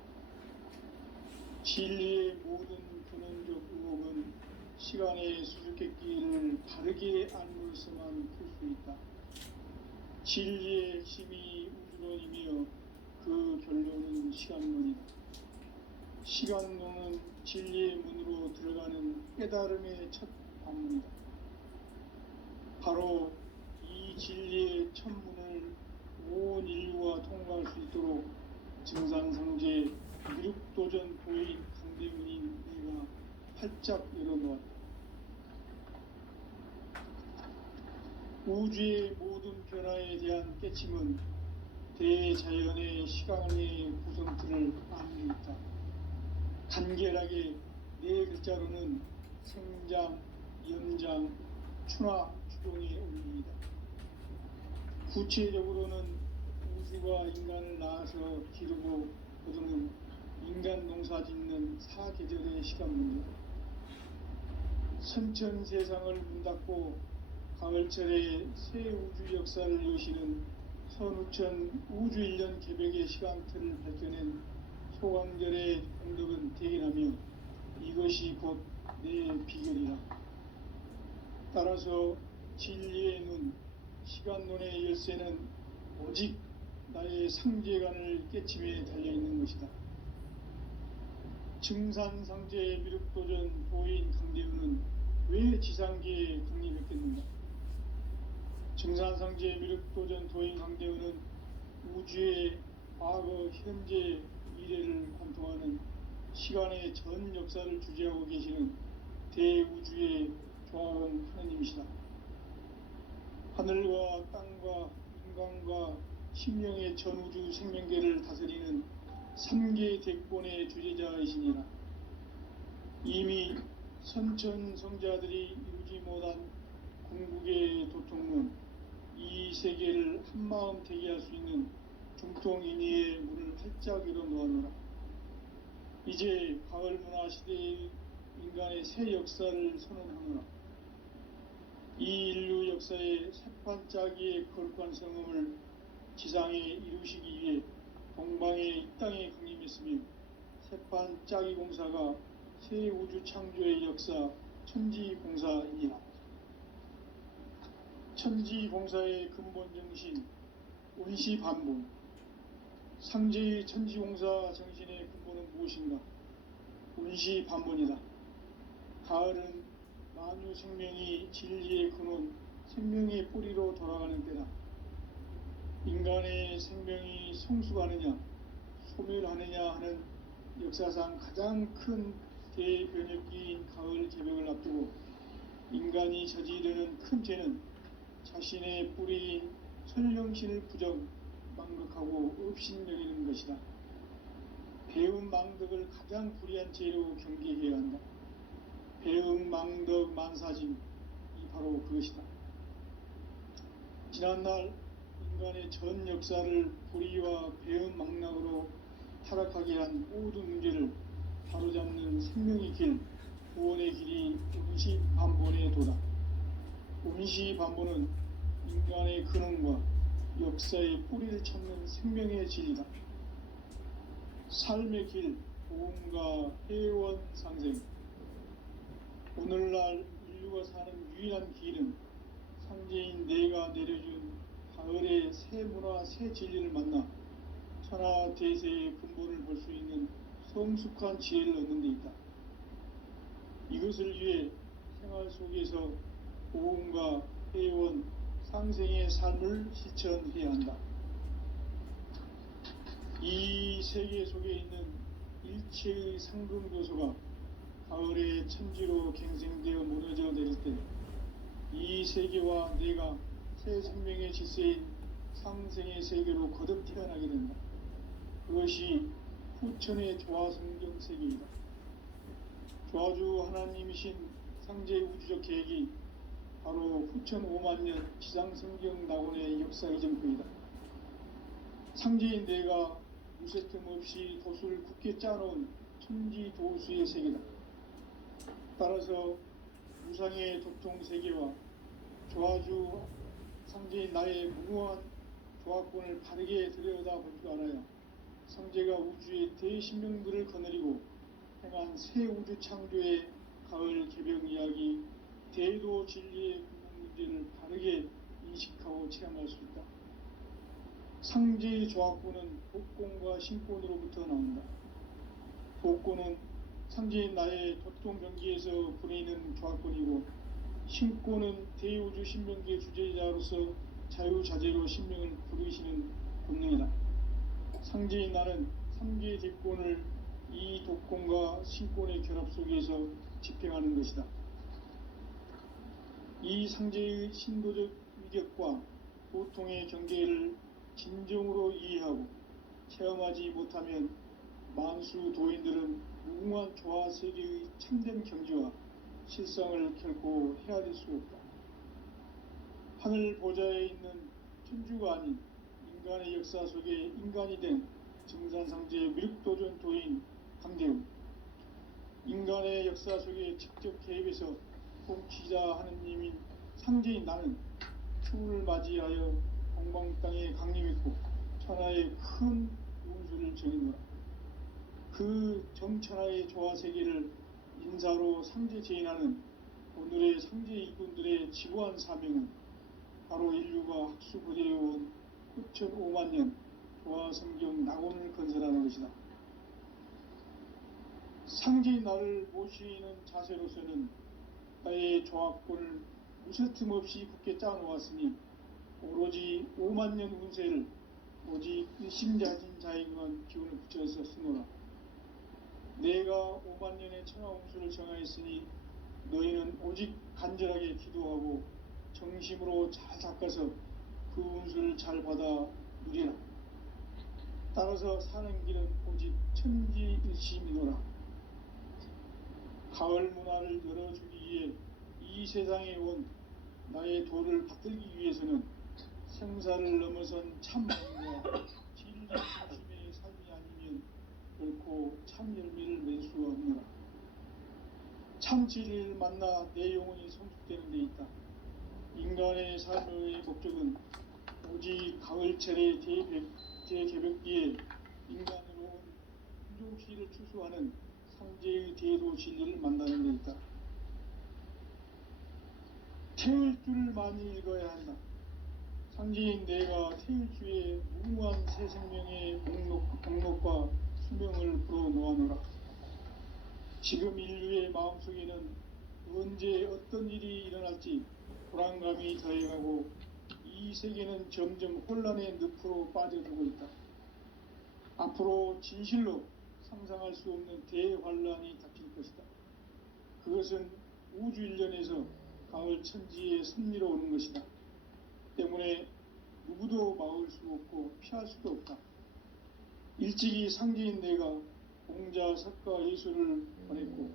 진리의 모든 근원적 의혹은 시간의 수수께끼를 바르게 알므로서만 풀 수 있다. 진리의 핵심이 우주론이며 그 결론은 시간론이다. 시간론은 진리의 문으로 들어가는 깨달음의 첫 관문이다. 바로 이 진리의 첫 문을 온 인류가 통과할 수 있도록 증산상제 미륵도전 도인 강대문인 내가 활짝 열어놓았다. 우주의 모든 변화에 대한 깨침은 대자연의 시간의 구성틀을 아는 데 있다. 간결하게 네 글자로는 생장, 연장, 추나 추동의 원리이다. 구체적으로는 우주가 인간을 낳아서 기르고 거두는 인간 농사 짓는 사계절의 시간 문제. 선천 세상을 문 닫고 가을철에 새 우주 역사를 여시는 선우천 우주 1년 개벽의 시간틀을 밝혀낸 소강절의 공덕은 대견하며 이것이 곧 내 비결이라. 따라서 진리의 눈, 시간론의 열쇠는 오직 나의 상제관을 깨침에 달려있는 것이다. 증산상제 미륵도전 도인 강대우는 왜 지상계에 강림했겠는가? 증산상제 미륵도전 도인 강대우는 우주의 과거, 현재, 미래를 관통하는 시간의 전 역사를 주재하고 계시는 대우주의 조화원 하느님이시다. 하늘과 땅과 인간과 심령의 전우주 생명계를 다스리는 3계 대권의 주재자이시니라. 이미 선천성자들이 이루지 못한 궁극의 도통론, 이 세계를 한마음 되게 할 수 있는 중통인의의 문을 활짝 열어놓았노라. 이제 가을 문화 시대의 인간의 새 역사를 선언하노라. 이 인류 역사의 새판짜기의 거룩한 성음을 지상에 이루시기 위해 동방의 이 땅에 강림했으며 새판짜기 공사가 새 우주 창조의 역사 천지공사이니라. 천지공사의 근본 정신 온시반본. 상제의 천지공사 정신의 근본은 무엇인가? 온시반본이다. 가을은 만유 생명이 진리의 근원, 생명의 뿌리로 돌아가는 때다. 인간의 생명이 성숙하느냐, 소멸하느냐 하는 역사상 가장 큰 대변혁기인 가을 개벽을 앞두고 인간이 저지르는 큰 죄는 자신의 뿌리인 설령신을 부정, 망극하고 업신여기는 것이다. 배움 망덕을 가장 불의한 죄로 경계해야 한다. 배움 망덕 만사짐이 바로 그것이다. 지난날 인간의 전 역사를 불의와 배은망락으로 타락하게 한 모든 문제를 바로잡는 생명의 길, 구원의 길이 운시반본의 도다. 운시반본은 인간의 근원과 역사의 뿌리를 찾는 생명의 진리다. 삶의 길, 복음과 회원 상생. 오늘날 인류가 사는 유일한 길은 상제인 내가 내려준 가을의 새 문화, 새 진리를 만나 천하 대세의 근본을 볼 수 있는 성숙한 지혜를 얻는 데 있다. 이것을 위해 생활 속에서 복음과 회원, 상생의 삶을 실천해야 한다. 이 세계 속에 있는 일체의 상금교소가 가을의 천지로 갱생되어 무너져 내릴 때 이 세계와 내가 새 생명의 질서인 상생의 세계로 거듭 태어나게 된다. 그것이 후천의 조화성경 세계이다. 조화주 하나님이신 상제의 우주적 계획이 바로 후천 5만년 지상성경 낙원의 역사 이정표이다. 상제인 내가 무쇠틈 없이 도수를 굳게 짜놓은 천지 도수의 세계다. 따라서 무상의 도통 세계와 조화주 상제인 나의 무궁한 조화권을 바르게 들여다볼 줄 알아야 상제가 우주의 대신명들을 거느리고 행한 새 우주 창조의 가을 개벽 이야기, 대도 진리의 근본 문제를 바르게 인식하고 체험할 수 있다. 상제의 조화권은 복권과 신권으로부터 나온다. 복권은 상제인 나의 도통 병기에서 부리는 조화권이고, 신권은 대우주 신명기의 주제자로서 자유자재로 신명을 부르시는 본능이다. 상제인 나는 3개의 대권을 이 독권과 신권의 결합 속에서 집행하는 것이다. 이 상제의 신도적 위격과 도통의 경계를 진정으로 이해하고 체험하지 못하면 만수 도인들은 무궁한 조화 세계의 참된 경지와 실상을 결코 헤아릴 수 없다. 하늘 보좌에 있는 천주가 아닌 인간의 역사 속에 인간이 된 증산상제의 미륵도전 도인 강대웅, 인간의 역사 속에 직접 개입해서 통치자 하느님인 상제인 나는 추운을 맞이하여 동방 땅에 강림했고 천하의 큰 운수를 정해놓으라. 그 정천하의 조화 세계를 인사로 상제 제인하는 오늘의 상제 일꾼들의 지구한 사명은 바로 인류가 학수고대해온 후천 5만년 조화성경 낙원을 건설하는 것이다. 상제인 나를 모시는 자세로서는 나의 조합권을 무쇠틈 없이 굳게 짜놓았으니 오로지 5만년 운세를 오직 일심자진 자에게만 기운을 붙여서 쓰노라. 내가 5만년의 천하 운수를 정하였으니 너희는 오직 간절하게 기도하고 정심으로 잘 닦아서 그 운수를 잘 받아 누리라. 따라서 사는 길은 오직 천지일심이노라. 가을 문화를 열어주기 위해 이 세상에 온 나의 도를 받들기 위해서는 생사를 넘어선 참마음과 진리 중심의 삶이 아니면 결코 참 열매를 맺을 수가 없노라. 참 진리를 만나 내 영혼이 성숙되는 데 있다. 인간의 삶의 목적은 오직 가을철의 대개벽기에 인간으로 온 인종시를 추수하는 상제의 대도 진리를 만나는 데 있다. 태일주를 많이 읽어야 한다. 상제인 내가 태일주의 무궁한 새 생명의 목록과 수명을 불어놓아노라. 지금 인류의 마음속에는 언제 어떤 일이 일어날지 불안감이 더해가고 이 세계는 점점 혼란의 늪으로 빠져들고 있다. 앞으로 진실로 상상할 수 없는 대환란이 닥칠 것이다. 그것은 우주 일련에서 가을 천지의 섭리로 오는 것이다. 때문에 누구도 막을 수 없고 피할 수도 없다. 일찍이 상제인 내가 공자, 석가, 예수를 보냈고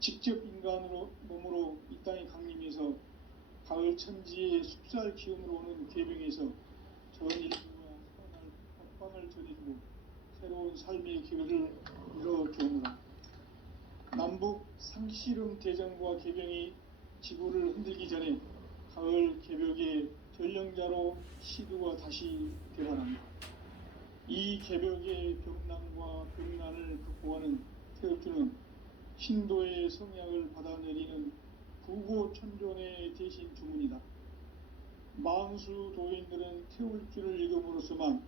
직접 인간으로 몸으로 이 땅에 강림해서 가을 천지의 숲살 기운으로 오는 궤병에서 인류와 선할 협방을 전해주고 새로운 삶의 기회를 열어주오노라. 남북 상씨름 대전과 개병이 지구를 흔들기 전에 가을 개벽의 전령자로 시두가 다시 되어난다. 이 개벽의 병난과 병난을 극복하는 태극주는 신도의 성약을 받아내리는 부고천존의 대신 주문이다. 망수 도인들은 태울주를 읽음으로써만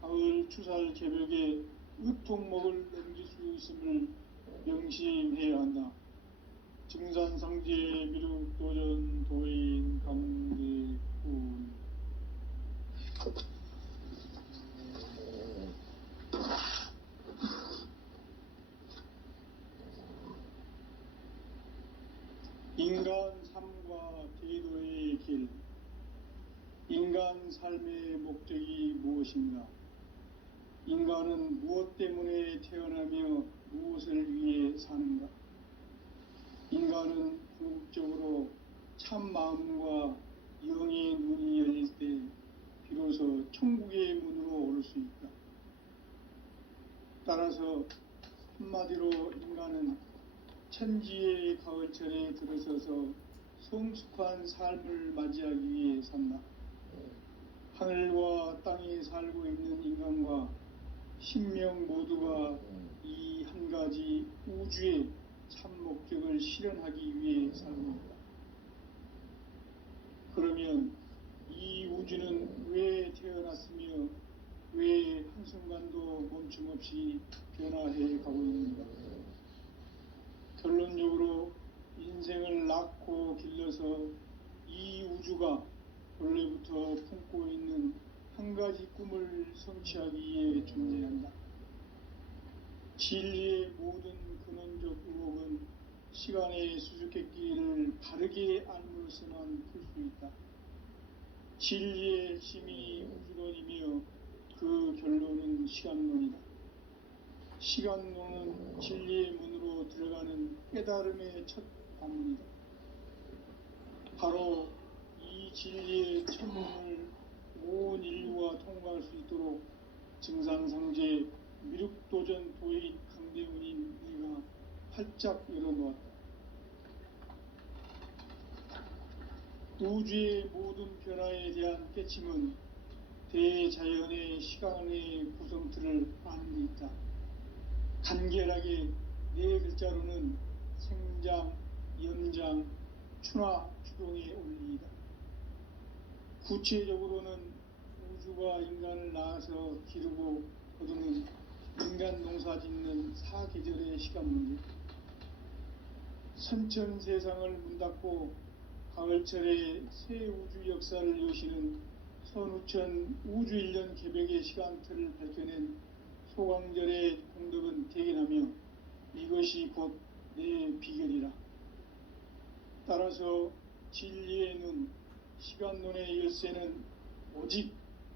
가을 추살 개벽의 의통목을 넘길 수 있음을 명심해야 한다. 증산상제 미륵도전 도인 강대군. 인간 삶과 제도의 길. 인간 삶의 목적이 무엇인가? 인간은 무엇 때문에 태어나며 무엇을 위해 사는가? 인간은 궁극적으로 참 마음과 영의 눈이 열릴 때 비로소 천국의 문으로 오를 수 있다. 따라서 한마디로 인간은 천지의 가을철에 들어서서 성숙한 삶을 맞이하기 위해 산다. 하늘과 땅에 살고 있는 인간과 신명 모두가 이 한 가지 우주의 참 목적을 실현하기 위해 살고 있다. 그러면 이 우주는 왜 태어났으며 왜 한순간도 멈춤 없이 변화해 가고 있는가? 결론적으로 인생을 낳고 길러서 이 우주가 본래부터 품고 있는 한 가지 꿈을 성취하기 위해 존재한다. 진리의 모든 근원적 의혹은 시간의 수수께끼를 바르게 알므로서만 풀 수 있다. 진리의 핵심이 우주론이며 그 결론은 시간론이다. 시간론은 진리의 문으로 들어가는 깨달음의 첫 관문이다. 바로 이 진리의 첫 문을 온 인류가 통과할 수 있도록 증산상제 미륵도전 도인 강대훈인 내가 활짝 열어놓았다. 우주의 모든 변화에 대한 깨침은 대자연의 시간의 구성틀을 아는 데 있다. 간결하게 네 글자로는 생장, 연장, 추나 추동의 원리이다. 구체적으로는 우주가 인간을 낳아서 기르고 거두는 인간 농사 짓는 사계절의 시간 문제. 선천 세상을 문 닫고 가을철에 새 우주 역사를 여시는 선우천 우주 1년 개벽의 시간틀을 밝혀낸 소강절의 공덕은 대견하며 이것이 곧 내 비결이라. 따라서 진리의 눈, 시간론의 열쇠는 오직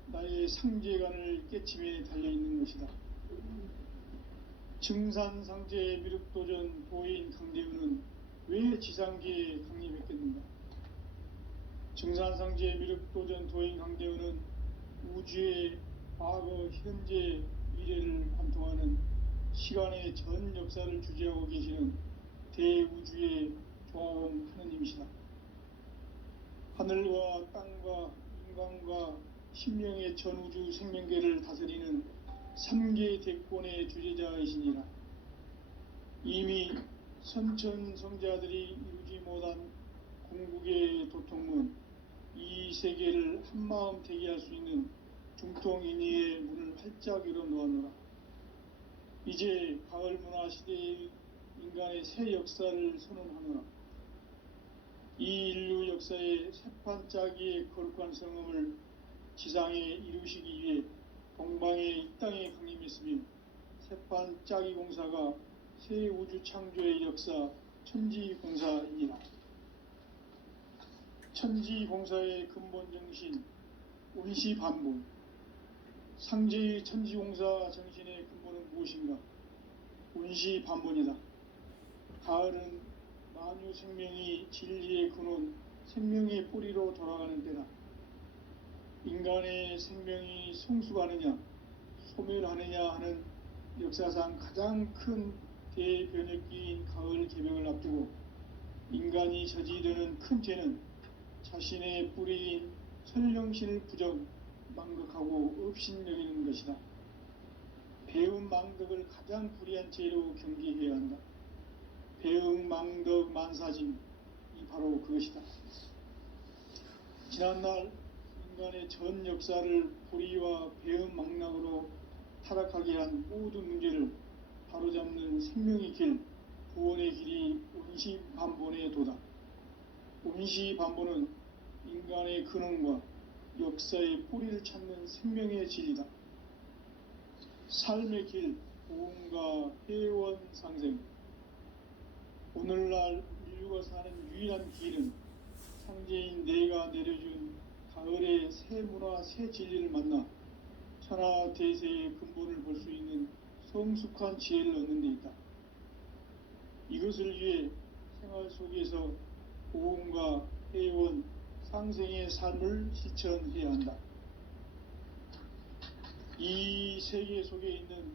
나의 상제관을 깨침에 달려있는 것이다. 증산상제 미륵도전 도인 강대훈은 왜 지상계에 강림했겠는가? 증산상제 미륵도전 도인 강대훈은 우주의 과거, 현재, 미래를 관통하는 시간의 전 역사를 주재하고 계시는 대우주의 조화원 하느님이시다. 하늘과 땅과 인간과 신명의 전우주 생명계를 다스리는 3계 대권의 주재자이시니라. 이미 선천성자들이 이루지 못한 궁극의 도통문, 이 세계를 한마음 되게 할 수 있는 중통인의의 문을 활짝 열어놓았노라. 이제 가을 문화 시대의 인간의 새 역사를 선언하노라. 이 인류 역사의 새판짜기의 거룩한 성음을 지상에 이루시기 위해 동방의 이 땅에 강림했으며 새판짜기 공사가 새 우주 창조의 역사 천지공사이니라. 천지공사의 근본 정신 운시반복. 상제의 천지공사 정신의 근본은 무엇인가? 운시반본이다. 가을은 만유 생명이 진리의 근원, 생명의 뿌리로 돌아가는 때다. 인간의 생명이 성숙하느냐 소멸하느냐 하는 역사상 가장 큰 대변혁기인 가을 개명을 앞두고 인간이 저지르는 큰 죄는 자신의 뿌리인 설령신을 부정 망극하고 업신여기는 것이다. 배음 망덕을 가장 불의한 죄로 경계해야 한다. 배음 망덕 만사진이 바로 그것이다. 지난날 인간의 전 역사를 불의와 배음 망락으로 타락하게 한 모든 문제를 바로잡는 생명의 길, 구원의 길이 운시반본의 도다. 운시반본은 인간의 근원과 역사의 뿌리를 찾는 생명의 진리다. 삶의 길, 보험과 회원 상생. 오늘날 인류가 사는 유일한 길은 상제인 내가 내려준 가을의 새 문화, 새 진리를 만나 천하 대세의 근본을 볼 수 있는 성숙한 지혜를 얻는 데 있다. 이것을 위해 생활 속에서 보험과 회원, 상생의 삶을 실천해야 한다. 이 세계 속에 있는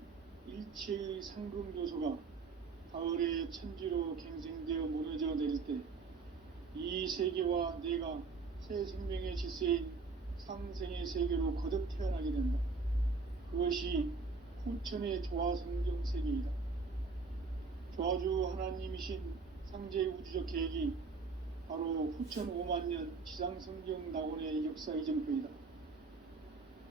일체의 상금 요소가 가을의 천지로 갱생되어 무너져 내릴 때 이 세계와 내가 새 생명의 질서인 상생의 세계로 거듭 태어나게 된다. 그것이 후천의 조화성경 세계이다. 조화주 하나님이신 상제의 우주적 계획이 바로 후천 5만년 지상성경 낙원의 역사 이전표이다.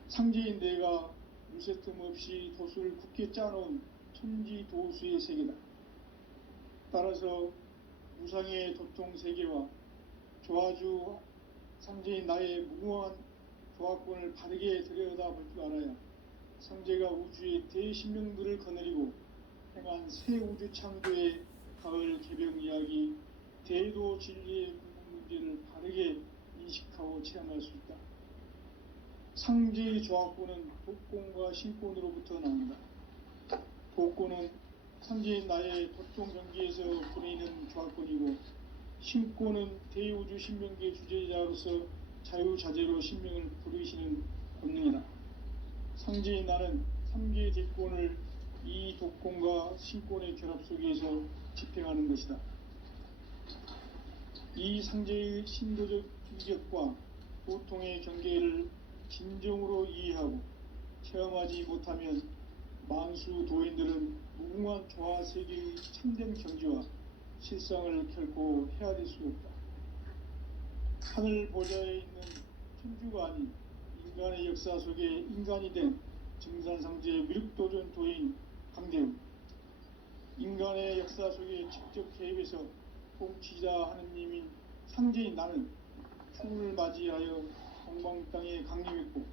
상제인 내가 무쇠틈 없이 도수를 굳게 짜놓은 천지도수의 세계다. 따라서 무상의 도통 세계와 조화주 상제인 나의 무궁한 조화권을 바르게 들여다볼 줄 알아야 상제가 우주의 대신명들을 거느리고 행한 새 우주 창조의 가을 개병 이야기, 대도 진리의 궁극 문제를 바르게 인식하고 체험할 수 있다. 상제의 조화권은 독권과 신권으로부터 나온다. 독권은 상제인 나의 도통 경계에서 부리는 조화권이고, 신권은 대우주 신명계 주제자로서 자유자재로 신명을 부르시는 권능이다. 상제인 나는 3개의 대권을 이 독권과 신권의 결합 속에서 집행하는 것이다. 이 상제의 신도적 인격과 보통의 경계를 진정으로 이해하고 체험하지 못하면 만수 도인들은 무궁한 조화 세계의 참된 경지와 실상을 결코 헤아릴 수 없다. 하늘 보좌에 있는 천주가 아닌 인간의 역사 속에 인간이 된 증산상제의 미륵도전 도인 강대우, 인간의 역사 속에 직접 개입해서 통치자 하느님인 상제인 나는 흉을 맞이하여 동방 땅에 강림했고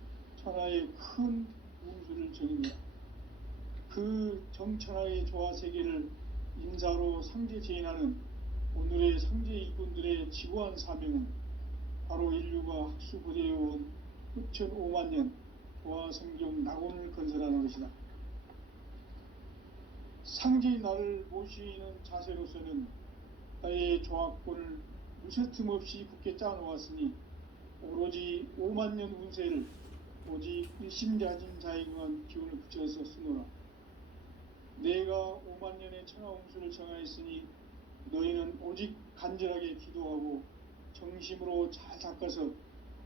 천하의 큰 운수를 정했다. 그 정천하의 조화 세계를 인사로 상제 제인하는 오늘의 상제 일꾼들의 지고한 사명은 바로 인류가 학수고대해온 후천 5만년 조화 성경 낙원을 건설하는 것이다. 상제의 나를 모시는 자세로서는 나의 조화권을 무쇠틈 없이 굳게 짜놓았으니 오로지 5만년 운세를 오직 일심자진 자에 응한 기운을 붙여서 쓰노라. 내가 5만년의 천하운수를 정하였으니 너희는 오직 간절하게 기도하고 정심으로 잘 닦아서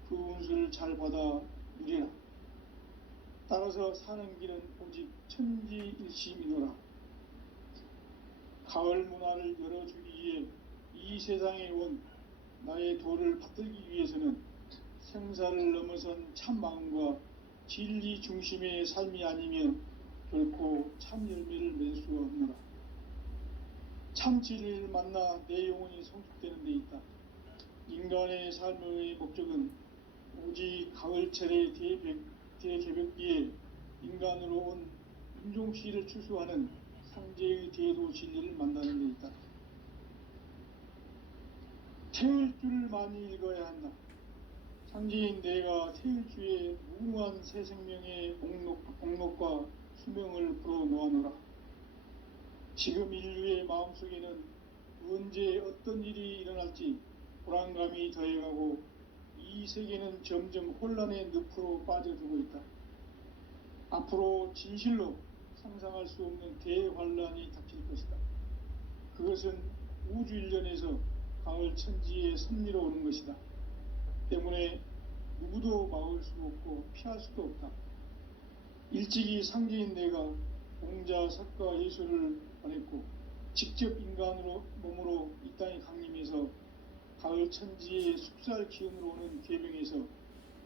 그 운수를 잘 받아 누리라. 따라서 사는 길은 오직 천지일심이노라. 가을 문화를 열어주기 위해 이 세상에 온 나의 도를 받들기 위해서는 생사를 넘어선 참 마음과 진리 중심의 삶이 아니면 결코 참 열매를 맺을 수가 없노라. 참 진리를 만나 내 영혼이 성숙되는 데 있다. 인간의 삶의 목적은 오직 가을철의 대개벽기에 인간으로 온 윤종씨를 추수하는 상제의 대도 진리를 만나는 데 있다. 태일주를 많이 읽어야 한다. 상제인 내가 태일주의 무궁한 새 생명의 목록과 수명을 불어놓아노라. 지금 인류의 마음속에는 언제 어떤 일이 일어날지 불안감이 더해가고 이 세계는 점점 혼란의 늪으로 빠져들고 있다. 앞으로 진실로 상상할 수 없는 대환란이 닥칠 것이다. 그것은 우주 일련에서 가을 천지의 섭리로 오는 것이다. 때문에 누구도 막을 수 없고 피할 수도 없다. 일찍이 상제인 내가 공자, 석가, 예수를 보냈고 직접 인간으로 몸으로 이 땅에 강림해서 가을 천지의 숙살 기운으로 오는 계명에서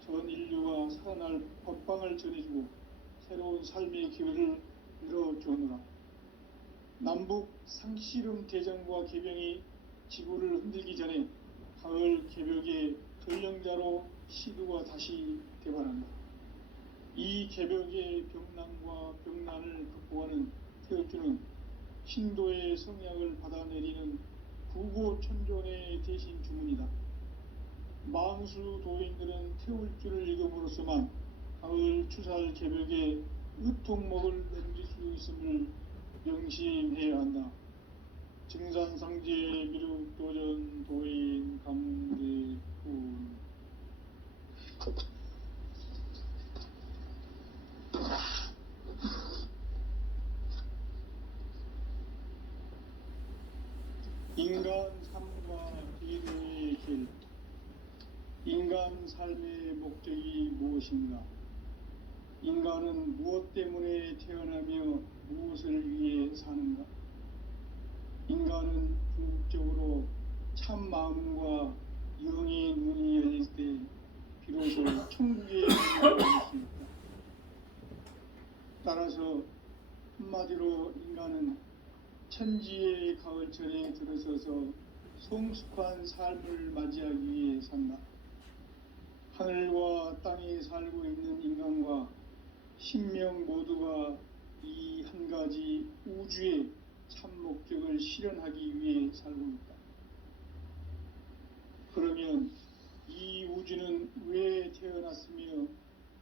전 인류가 살아날 법방을 전해주고 새로운 삶의 기회를 열어주노라. 남북 상씨름 대전과 계병이 지구를 흔들기 전에 가을 개벽의 전령자로 시두가 다시 대발한다. 이 개벽의 병난과 병난을 극복하는 태울주는 신도의 성약을 받아내리는 구고천존의 대신 주문이다. 만수 도인들은 태울주를 읽음으로써만 가을 추살 개벽의 의통목을 넘길 수 있음을 명심해야 한다. 증산상제 미륵도전 도인 강대군. 인간 삶과 기도의 길. 인간 삶의 목적이 무엇인가? 인간은 무엇 때문에 태어나며 무엇을 위해 사는가? 인간은 궁극적으로 참 마음과 영의 눈이 열릴 때 비로소 천국의 문을 열 수 있다. 따라서 한마디로 인간은 천지의 가을철에 들어서서 성숙한 삶을 맞이하기 위해 산다. 하늘과 땅에 살고 있는 인간과 신명 모두가 이 한 가지 우주의 참 목적을 실현하기 위해 살고 있다. 그러면 이 우주는 왜 태어났으며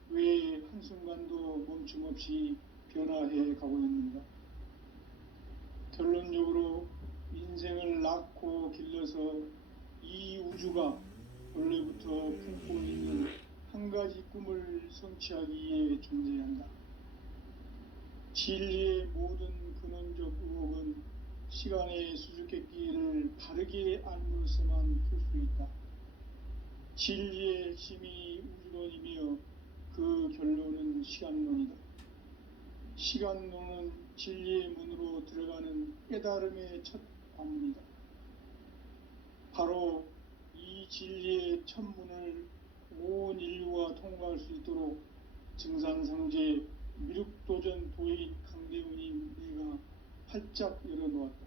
왜 한순간도 멈춤 없이 변화해 가고 있는가? 결론적으로 인생을 낳고 길러서 이 우주가 원래부터 품고 있는 한 가지 꿈을 성취하기 위해 존재한다. 진리의 모든 근원적 의혹은 시간의 수수께끼를 바르게 알므로서만 풀 수 있다. 진리의 핵심이 우주론이며 그 결론은 시간론이다. 시간론은 진리의 문으로 들어가는 깨달음의 첫 관문이다. 바로 이 진리의 첫 문을 온 인류가 통과할 수 있도록 증산상제 미륵도전 도인 강대훈이 내가 활짝 열어놓았다.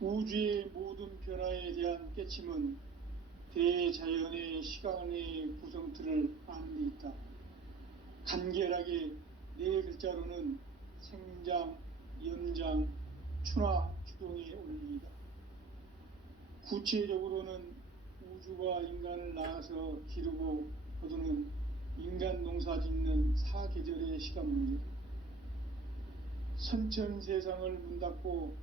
우주의 모든 변화에 대한 깨침은 대자연의 시간의 구성틀을 아는 데 있다. 간결하게 네 글자로는 생장, 연장, 추나 추동의 원리이다. 구체적으로는 우주가 인간을 낳아서 기르고 거두는 인간 농사 짓는 사계절의 시간 문제. 선천 세상을 문 닫고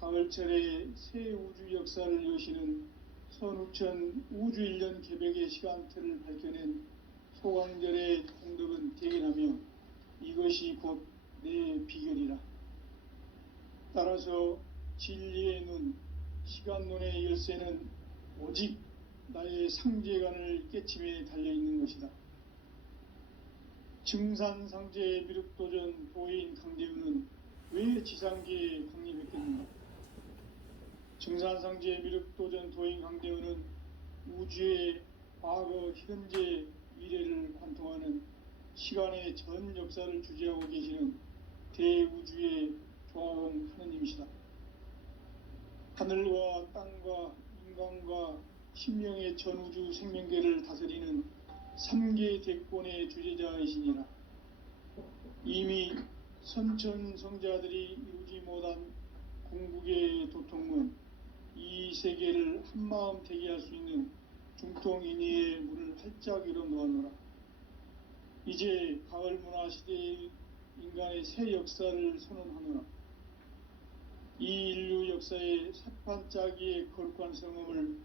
가을철에 새 우주 역사를 여시는 선우천 우주 일년 개벽의 시간틀을 밝혀낸 소강절의 공덕은 대견하며 이것이 곧 내 비결이라. 따라서 진리의 눈, 시간론의 열쇠는 오직 나의 상제관을 깨침에 달려있는 것이다. 증산상제 미륵도전 도인 강대훈은 왜 지상계에 강림했겠는가? 증산상제 미륵도전 도인 강대훈은 우주의 과거, 현재, 미래를 관통하는 시간의 전 역사를 주재하고 계시는 대우주의 조화원 하느님이시다. 하늘과 땅과 인간과 신명의 전우주 생명계를 다스리는 3계 대권의 주제자이시니라. 이미 선천성자들이 이루지 못한 궁극의 도통은 이 세계를 한마음 되게 할 수 있는 중통인의의 문을 활짝 열어놓았노라. 이제 가을 문화 시대의 인간의 새 역사를 선언하노라. 이 인류 역사의 삿판짜기의 거룩한 성음을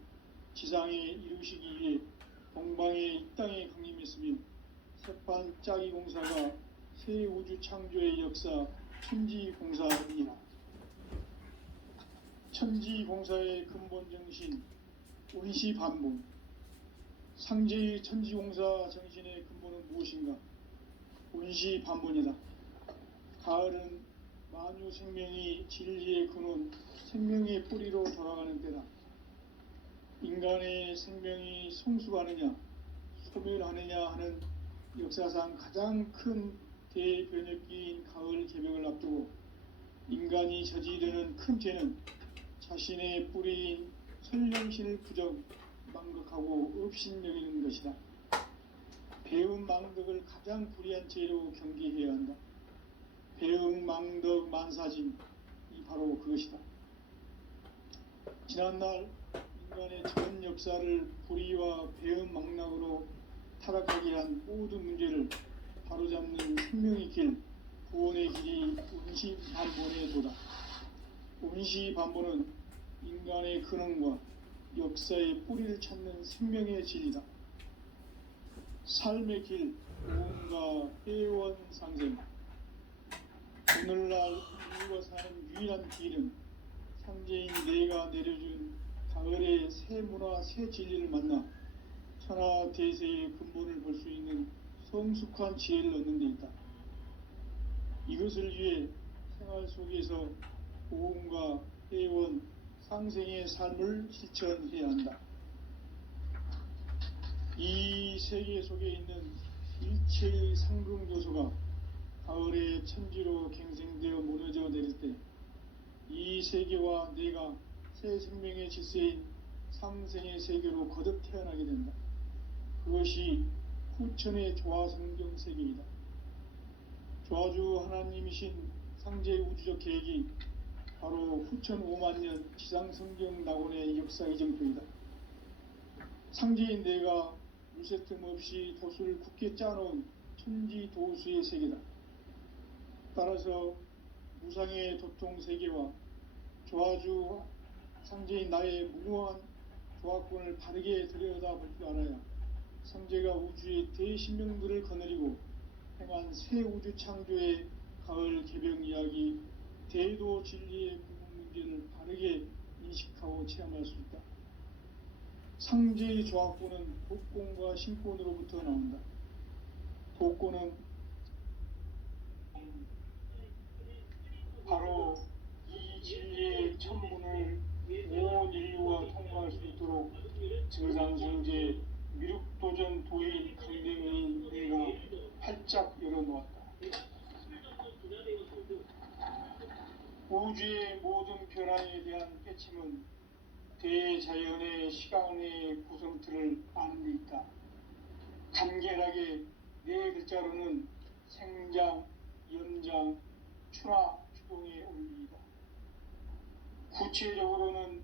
지상에 이루시기 위해 동방의 이 땅에 강림했으며 세판 짜기 공사가 새 우주 창조의 역사 천지공사이니라. 천지공사의 근본 정신 원시반복. 상제의 천지공사 정신의 근본은 무엇인가? 원시반복이다. 가을은 만유 생명이 진리의 근원, 생명의 뿌리로 돌아가는 때다. 인간의 생명이 성숙하느냐, 소멸하느냐 하는 역사상 가장 큰 대변혁기인 가을 개벽을 앞두고 인간이 저지르는 큰 죄는 자신의 뿌리인 선령신을 부정, 망극하고 업신여기는 것이다. 배음 망덕을 가장 불의한 죄로 경계해야 한다. 배음 망덕 만사짐이 바로 그것이다. 지난날 인간의 전 역사를 불의와 배음 망락으로 타락하게 한 모든 문제를 바로잡는 생명의 길, 구원의 길이 원시반본의 도다. 원시반본은 인간의 근원과 역사의 뿌리를 찾는 생명의 진리다. 삶의 길, 무언가 회원 상생. 오늘날 인류가 사는 유일한 길은 상제인 내가 내려준 가을의 새 문화, 새 진리를 만나 천하 대세의 근본을 볼 수 있는 성숙한 지혜를 얻는 데 있다. 이것을 위해 생활 속에서 보험과 회원, 상생의 삶을 실천해야 한다. 이 세계 속에 있는 일체의 상승 요소가 가을의 천지로 갱생되어 무너져 내릴 때 이 세계와 내가 새 생명의 질서인 상생의 세계로 거듭 태어나게 된다. 그것이 후천의 조화성경 세계이다. 조화주 하나님이신 상제 우주적 계획이 바로 후천 5만년 지상성경 낙원의 역사 이정표이다. 상제인 내가 물새틈 없이 도수를 굳게 짜놓은 천지도수의 세계다. 따라서 무상의 도통 세계와 조화주 상제인 나의 무궁한 조화권을 바르게 들여다볼 줄 알아야 상제가 우주의 대신명들을 거느리고 행한 새 우주 창조의 가을 개벽 이야기, 대도 진리의 궁극 문제를 바르게 인식하고 체험할 수 있다. 상제의 조화권은 독권과 신권으로부터 나온다. 독권은 바로 이 진리의 천문을 온 인류가 통과할 수 있도록 증산성제 미륵도전 도인 강대문인 내가 활짝 열어놓았다. 우주의 모든 변화에 대한 깨침은 대자연의 시간의 구성틀을 아는 데 있다. 간결하게 네 글자로는 생장, 연장, 추나 추동의 원리이다. 구체적으로는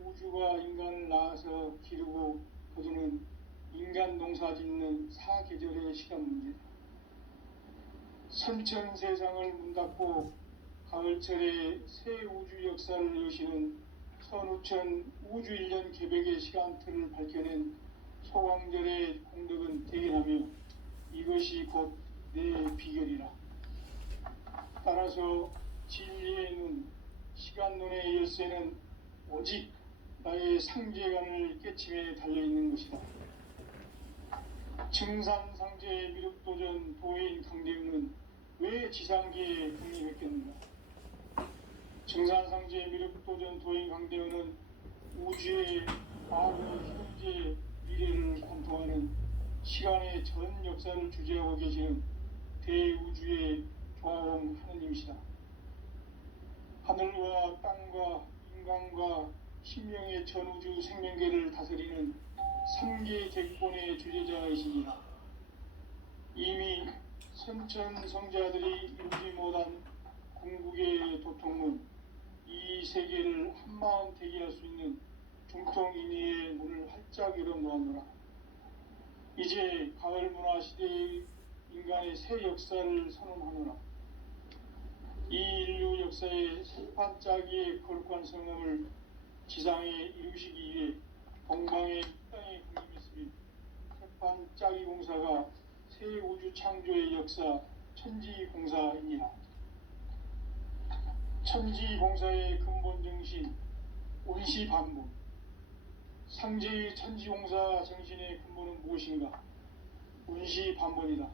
우주가 인간을 낳아서 기르고 거두는 인간 농사 짓는 사계절의 시간 문제다. 선천 세상을 문 닫고 가을철에 새 우주 역사를 여시는 선우천 우주 1년 개벽의 시간틀을 밝혀낸 소광절의 공덕은 대견하며 이것이 곧 내 비결이라. 따라서 진리의 눈, 시간론의 열쇠는 오직 나의 상제관을 깨침에 달려있는 것이다. 증산상제 미륵도전 도인 강대우는 왜 지상계에 독립했겠는가? 증산상제 미륵도전 도인 강대우는 우주의 과거, 현재, 미래를 관통하는 시간의 전 역사를 주재하고 계시는 대우주의 조화원 하느님이시다. 하늘과 땅과 인간과 신명의 전우주 생명계를 다스리는 3계 객본의 주제자이시니라. 이미 선천성자들이 이루지 못한 궁극의 도통은 이 세계를 한마음 되게 할 수 있는 중통인의의 문을 활짝 열어놓았노라. 이제 가을 문화 시대의 인간의 새 역사를 선언하노라. 이 인류 역사의 세판짜기의 거룩한 성음을 지상에 이루시기 위해 동방의 땅의 국민이으며 태판 짜기 공사가 새 우주 창조의 역사 천지공사이니라. 천지공사의 근본 정신 온시반복. 상제의 천지공사 정신의 근본은 무엇인가? 온시반복이다.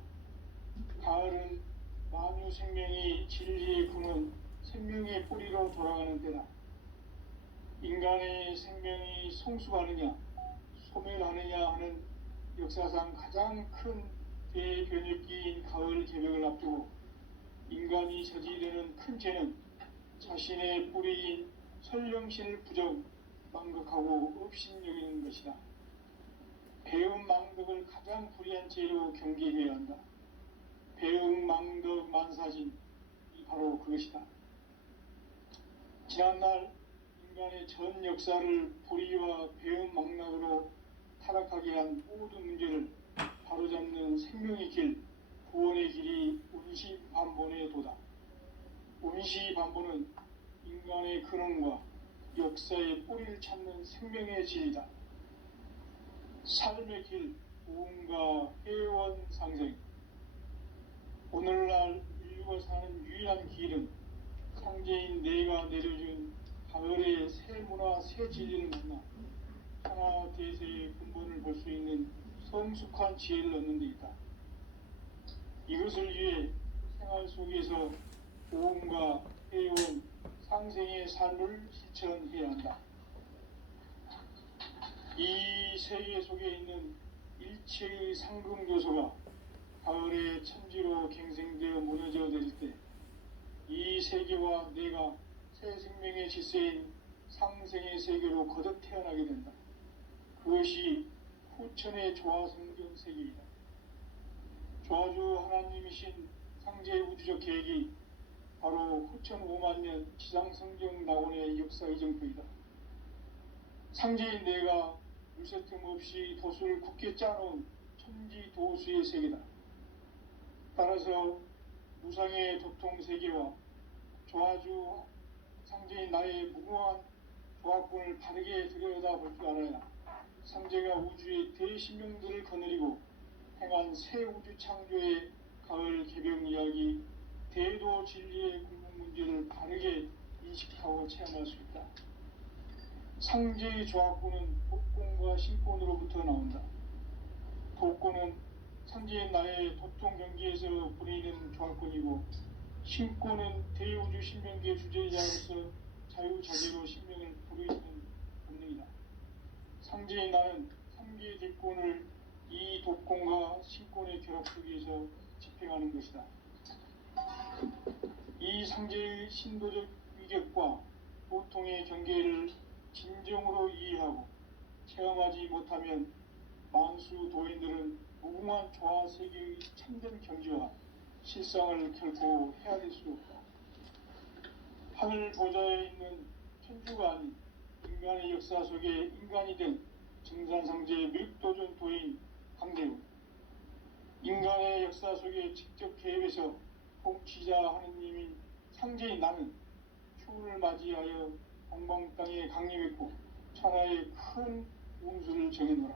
가을은 만유 생명이 진리의 근원 생명의 뿌리로 돌아가는 때다. 인간의 생명이 성숙하느냐 소멸하느냐 하는 역사상 가장 큰 대변혁기인 가을 개벽을 앞두고 인간이 저지르는 큰 죄는 자신의 뿌리인 설령신을 부정 망극하고 업신여기는 것이다. 배움 망덕을 가장 불의한 죄로 경계해야 한다. 배움 망덕 만사진이 바로 그것이다. 지난날 인간의 전 역사를 불의와 배움 망락으로 타락하게 한 모든 문제를 바로잡는 생명의 길, 구원의 길이 온시반본의 도다. 온시반본은 인간의 근원과 역사의 뿌리를 찾는 생명의 진리다. 삶의 길, 부흥과 회원 상생. 오늘날 인류가 사는 유일한 길은 상제인 내가 내려준 가을의 새 문화, 새 진리를 만나 하나 대세의 근본을 볼 수 있는 성숙한 지혜를 얻는 데 있다. 이것을 위해 생활 속에서 보험과 회원, 상생의 삶을 실천해야 한다. 이 세계 속에 있는 일체의 상금 요소가 가을의 천지로 갱생되어 무너져 내릴 때 이 세계와 내가 새 생명의 질서인 상생의 세계로 거듭 태어나게 된다. 그것이 후천의 조화성경 세계이다. 조화주 하나님이신 상제의 우주적 계획이 바로 후천 5만 년 지상성경 낙원의 역사 이정표이다. 상제인 내가 물새틈 없이 도수를 굳게 짜놓은 천지 도수의 세계다. 따라서 무상의 도통 세계와 조화주 상제인 나의 무궁한 조화권을 바르게 들여다볼 줄 알아야 상제가 우주의 대신명들을 거느리고 행한 새 우주 창조의 가을 개벽 이야기 대도 진리의 궁극 문제를 바르게 인식하고 체험할 수 있다. 상제의 조화권은 독권과 신권으로부터 나온다. 독권은 상제인 나의 도통 경계에서 부리는 조화권이고 신권은 대우주 신명계 주제자로서 자유자재로 신명을 부르짖는 본능이다. 상제인 나는 3개의 대권을 이 독권과 신권의 결합 속에서 집행하는 것이다. 이 상제의 신도적 위격과 보통의 경계를 진정으로 이해하고 체험하지 못하면 만수 도인들은 무궁한 조화 세계의 참된 경지와 실상을 결코 헤아릴 수 없다. 하늘 보좌에 있는 천주가 아닌 인간의 역사 속에 인간이 된 증산상제의 밀도전 도인 강대우, 인간의 역사 속에 직접 개입해서 통치자 하느님인 상제인 나는 추운을 맞이하여 동방 땅에 강림했고 천하의 큰 운수를 정해놓으라.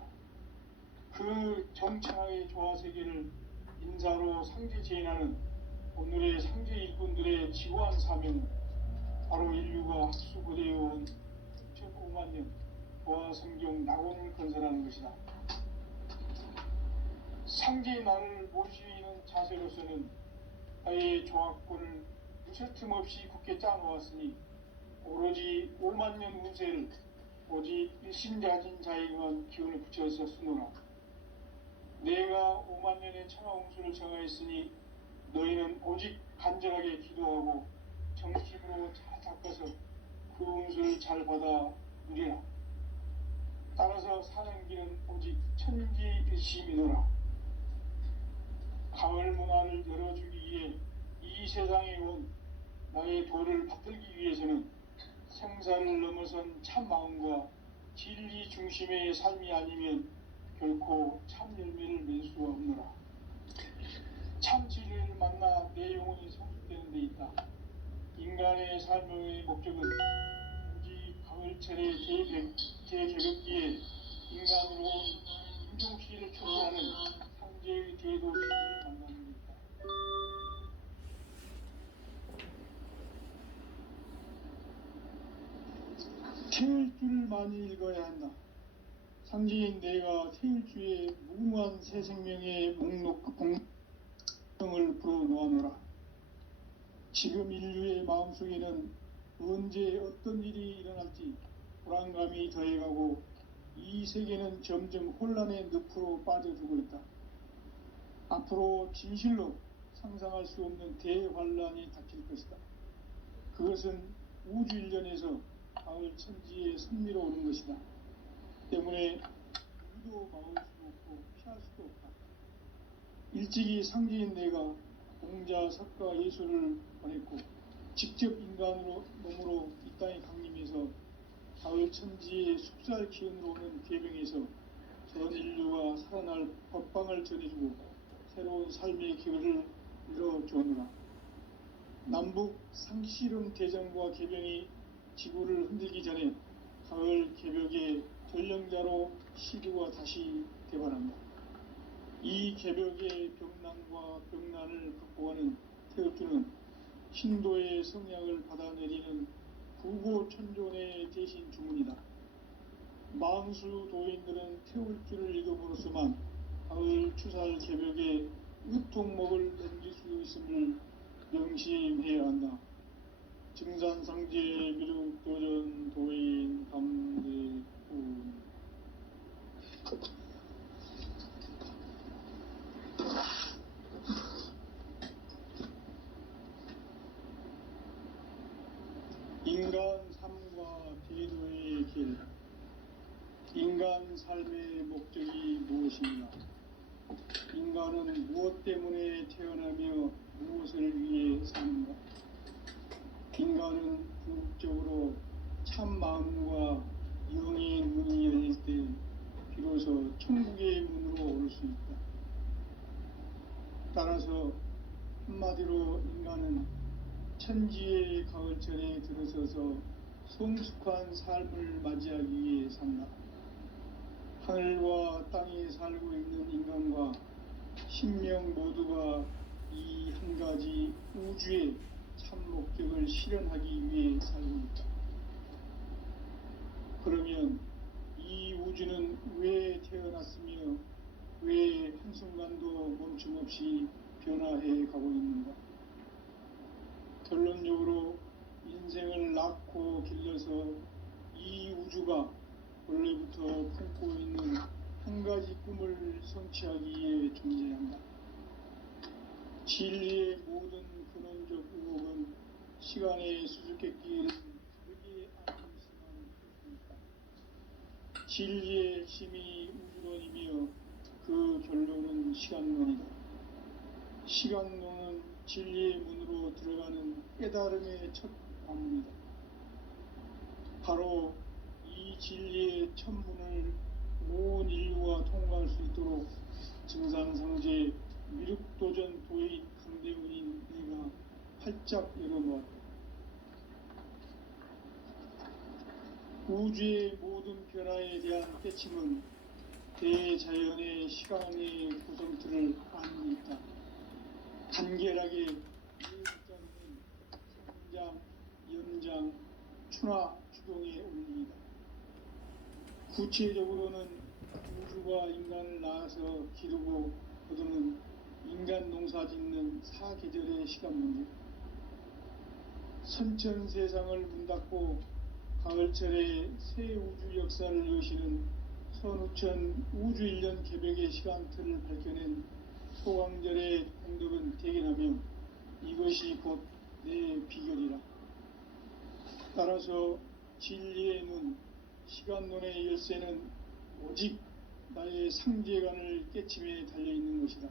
그 정천하의 조화세계를 인사로 상제 제인하는 오늘의 상제 일꾼들의 지고한 사명은 바로 인류가 학수고대해온 6,5만 년 조화성경 낙원을 건설하는 것이다. 상제의 나를 모시는 자세로서는 나의 조화권을 무쇠틈 없이 굳게 짜놓았으니 오로지 5만 년 운세를 오직 일심자진 자에게만 기운을 붙여서 쓰노라. 내가 5만 년의 천하 운수를 정하였으니 너희는 오직 간절하게 기도하고 정식으로 잘 닦아서 그 운수를 잘 받아 누리라. 따라서 사는 길은 오직 천지일심이노라. 가을 문화를 열어주기 위해 이 세상에 온 나의 도를 받들기 위해서는 생사를 넘어선 참 마음과 진리 중심의 삶이 아니면 결코 참 열매를 맺을 수가 없노라. 참 진리를 만나 내 영혼이 성숙되는 데 있다. 인간의 삶의 목적은 오직 가을철의 대개벽기에 인간으로 유종시를 초래하는 상제의 대도시를 만납니다. 태울 줄을 많이 읽어야 한다. 상제인 내가 태울 주의 무궁한 새 생명의 목록을 불어놓아노라. 지금 인류의 마음속에는 언제 어떤 일이 일어날지 불안감이 더해가고 이 세계는 점점 혼란의 늪으로 빠져들고 있다. 앞으로 진실로 상상할 수 없는 대환란이 닥칠 것이다. 그것은 우주 일련에서 가을 천지에 선미로 오는 것이다. 때문에 누구도 막을 수 없고 피할 수도 없다. 일찍이 상제인 내가 공자, 석가, 예수를 보냈고 직접 인간으로 몸으로 이 땅에 강림해서 가을 천지의 숙살 기운으로 오는 계명에서 전 인류가 살아날 법방을 전해주고 새로운 삶의 기회를 이뤄주었노라. 남북 상씨름 대전과 개병이 지구를 흔들기 전에 가을 개벽의 전령자로 시류가 다시 대발한다. 이 개벽의 병난과 병난을 극복하는 태엽주는 신도의 성약을 받아내리는 구고천존의 대신 주문이다. 망수 도인들은 태울주를 읽어보로서만 가을 추살 개벽의 으통목을 넘길 수 있음을 명심해야 한다. 증산상제 미륵도전 도인 감대군. 인간 삶과 대도의 길. 인간 삶의 목적이 무엇인가? 인간은 무엇 때문에 태어나며 무엇을 위해 사는가? 인간은 궁극적으로 참 마음과 영의 문이 열릴 때 비로소 천국의 문으로 오를 수 있다. 따라서 한마디로 인간은 천지의 가을철에 들어서서 성숙한 삶을 맞이하기 위해 산다. 하늘과 땅에 살고 있는 인간과 신명 모두가 이 한 가지 우주의 참 목적을 실현하기 위해 살고 있다. 그러면 이 우주는 왜 태어났으며 왜 한순간도 멈춤없이 변화해 가고 있는가? 결론적으로 인생을 낳고 길러서 이 우주가 원래부터 품고 있는 한 가지 꿈을 성취하기 위해 존재한다. 진리의 모든 근원적 의혹은 시간의 수수께끼를 다르게 알고있으면 좋습니다. 진리의 핵심이 우주론이며 그 결론은 시간론이다. 시간론은 진리의 문으로 들어가는 깨달음의 첫 관문이다. 바로 이 진리의 첫 문을 온 인류가 통과할 수 있도록 증산상제 미륵도전 도인 강대훈인 내가 활짝 열어놓았다. 우주의 모든 변화에 대한 깨침은 대자연의 시간의 구성틀을 안고 있다. 간결하게 예자는 성장, 연장, 추나 추동의 원리이다. 구체적으로는 우주가 인간을 낳아서 기르고 거두는 인간 농사 짓는 사계절의 시간 문제. 선천 세상을 문 닫고 가을철에 새 우주 역사를 여시는 선우천 우주 일년 개벽의 시간틀을 밝혀낸 소강절의 공덕은 대견하며 이것이 곧 내 비결이라. 따라서 진리의 문, 시간론의 열쇠는 오직 나의 상제관을 깨침에 달려있는 것이다.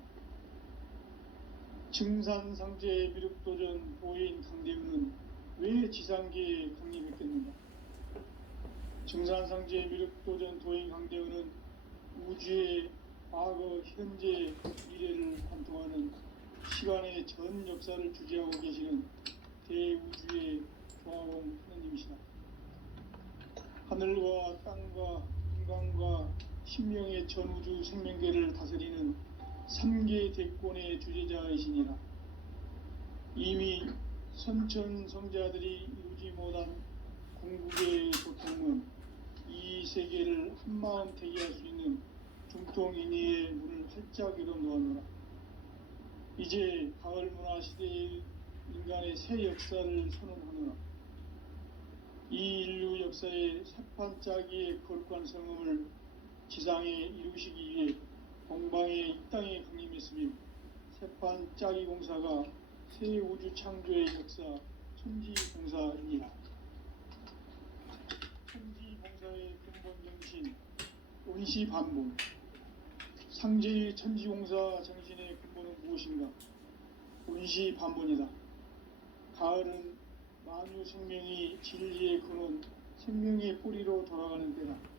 증산상제 미륵도전 도인 강대훈은 왜 지상계에 강림했겠는가? 증산상제 미륵도전 도인 강대훈은 우주의 과거, 현재, 미래를 관통하는 시간의 전 역사를 주재하고 계시는 대우주의 조화원 하느님이시다. 하늘과 땅과 인간과 인간의 전우주 생명계를 다스리는 3계 대권의 주재자이시니라. 이미 선천성자들이 이루지 못한 궁극의 도통은 이 세계를 한마음 되게 할 수 있는 중통인의의 문을 활짝 열어놓았노라. 이제 가을 문화 시대의 인간의 새 역사를 선언하노라. 이 인류 역사의 새판짜기의 거룩한 성음을 지상에 이루시기 위해 동방의 이 땅에 강림했으며 새판짜기 공사가 새 우주 창조의 역사 천지공사이니라. 천지공사의 근본 정신 원시반본. 상제의 천지공사 정신의 근본은 무엇인가? 원시반본이다. 가을은 만유 생명이 진리의 근원, 생명의 뿌리로 돌아가는 때다.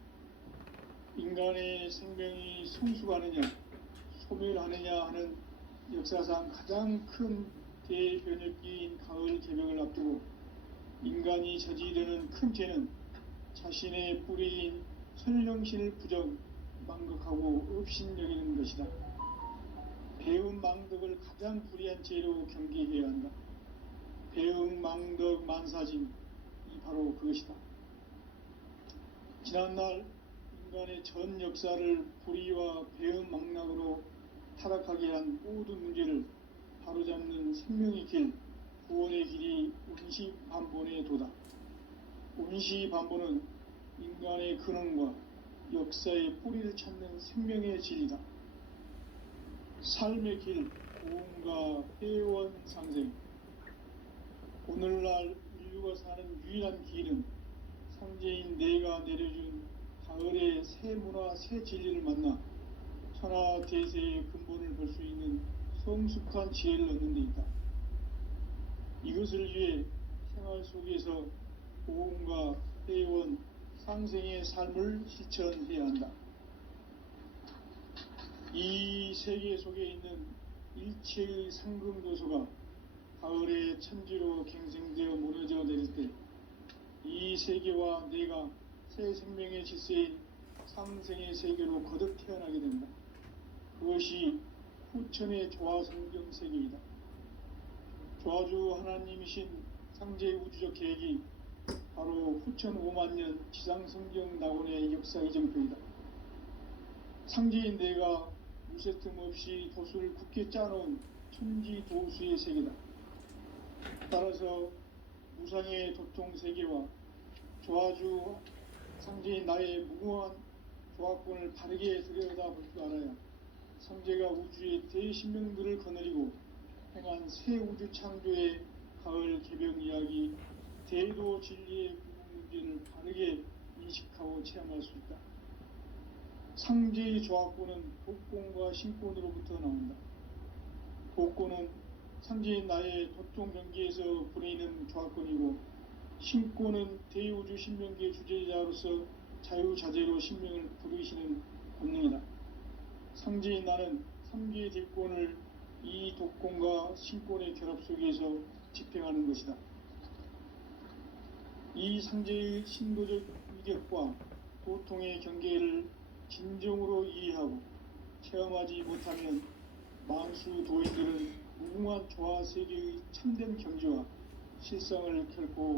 인간의 생명이 성숙하느냐, 소멸하느냐 하는 역사상 가장 큰 대변혁기인 가을 개벽을 앞두고 인간이 저지르는 큰 죄는 자신의 뿌리인 설령신을 부정, 망극하고 업신여기는 것이다. 배움 망덕을 가장 불의한 죄로 경계해야 한다. 배움 망덕 만사짐이 바로 그것이다. 지난날 인간의 전 역사를 불의와 배움 망락으로 타락하게 한 모든 문제를 바로잡는 생명의 길, 구원의 길이 원시반본의 도다. 원시반본은 인간의 근원과 역사의 뿌리를 찾는 생명의 진리다. 삶의 길, 고음과 회원 상생. 오늘날 인류가 사는 유일한 길은 상제인 내가 내려준 가을의 새 문화, 새 진리를 만나 천하 대세의 근본을 볼 수 있는 성숙한 지혜를 얻는 데 있다. 이것을 위해 생활 속에서 고음과 회원, 상생의 삶을 실천해야 한다. 이 세계 속에 있는 일체의 상금교소가 가을의 천지로 갱생되어 무너져 내릴 때 이 세계와 내가 새 생명의 질서인 상생의 세계로 거듭 태어나게 된다. 그것이 후천의 조화성경 세계이다. 조화주 하나님이신 상제 우주적 계획이 바로 후천 5만년 지상성경 낙원의 역사 이정표이다. 상제인 내가 무쇠 틈 없이 도수를 굳게 짜놓은 천지 도수의 세계다. 따라서 무상의 도통 세계와 조화주 상제인 나의 무궁한 조화권을 바르게 들여다볼 줄 알아야 상제가 우주의 대신명들을 거느리고 행한 새 우주 창조의 가을 개벽 이야기, 대도 진리의 궁극 문제를 바르게 인식하고 체험할 수 있다. 상제의 조화권은 독권과 신권으로부터 나온다. 독권은 상제인 나의 도통 경계에서 보내는 조화권이고, 신권은 대우주 신명계 주제자로서 자유자재로 신명을 부르시는 권능이다. 상제인 나는 3개의 대권을 이 독권과 신권의 결합 속에서 집행하는 것이다. 이 상제의 신도적 위력과 도통의 경계를 진정으로 이해하고 체험하지 못하면 만수 도인들은 무궁한 조화 세계의 참된 경지와 실상을 결코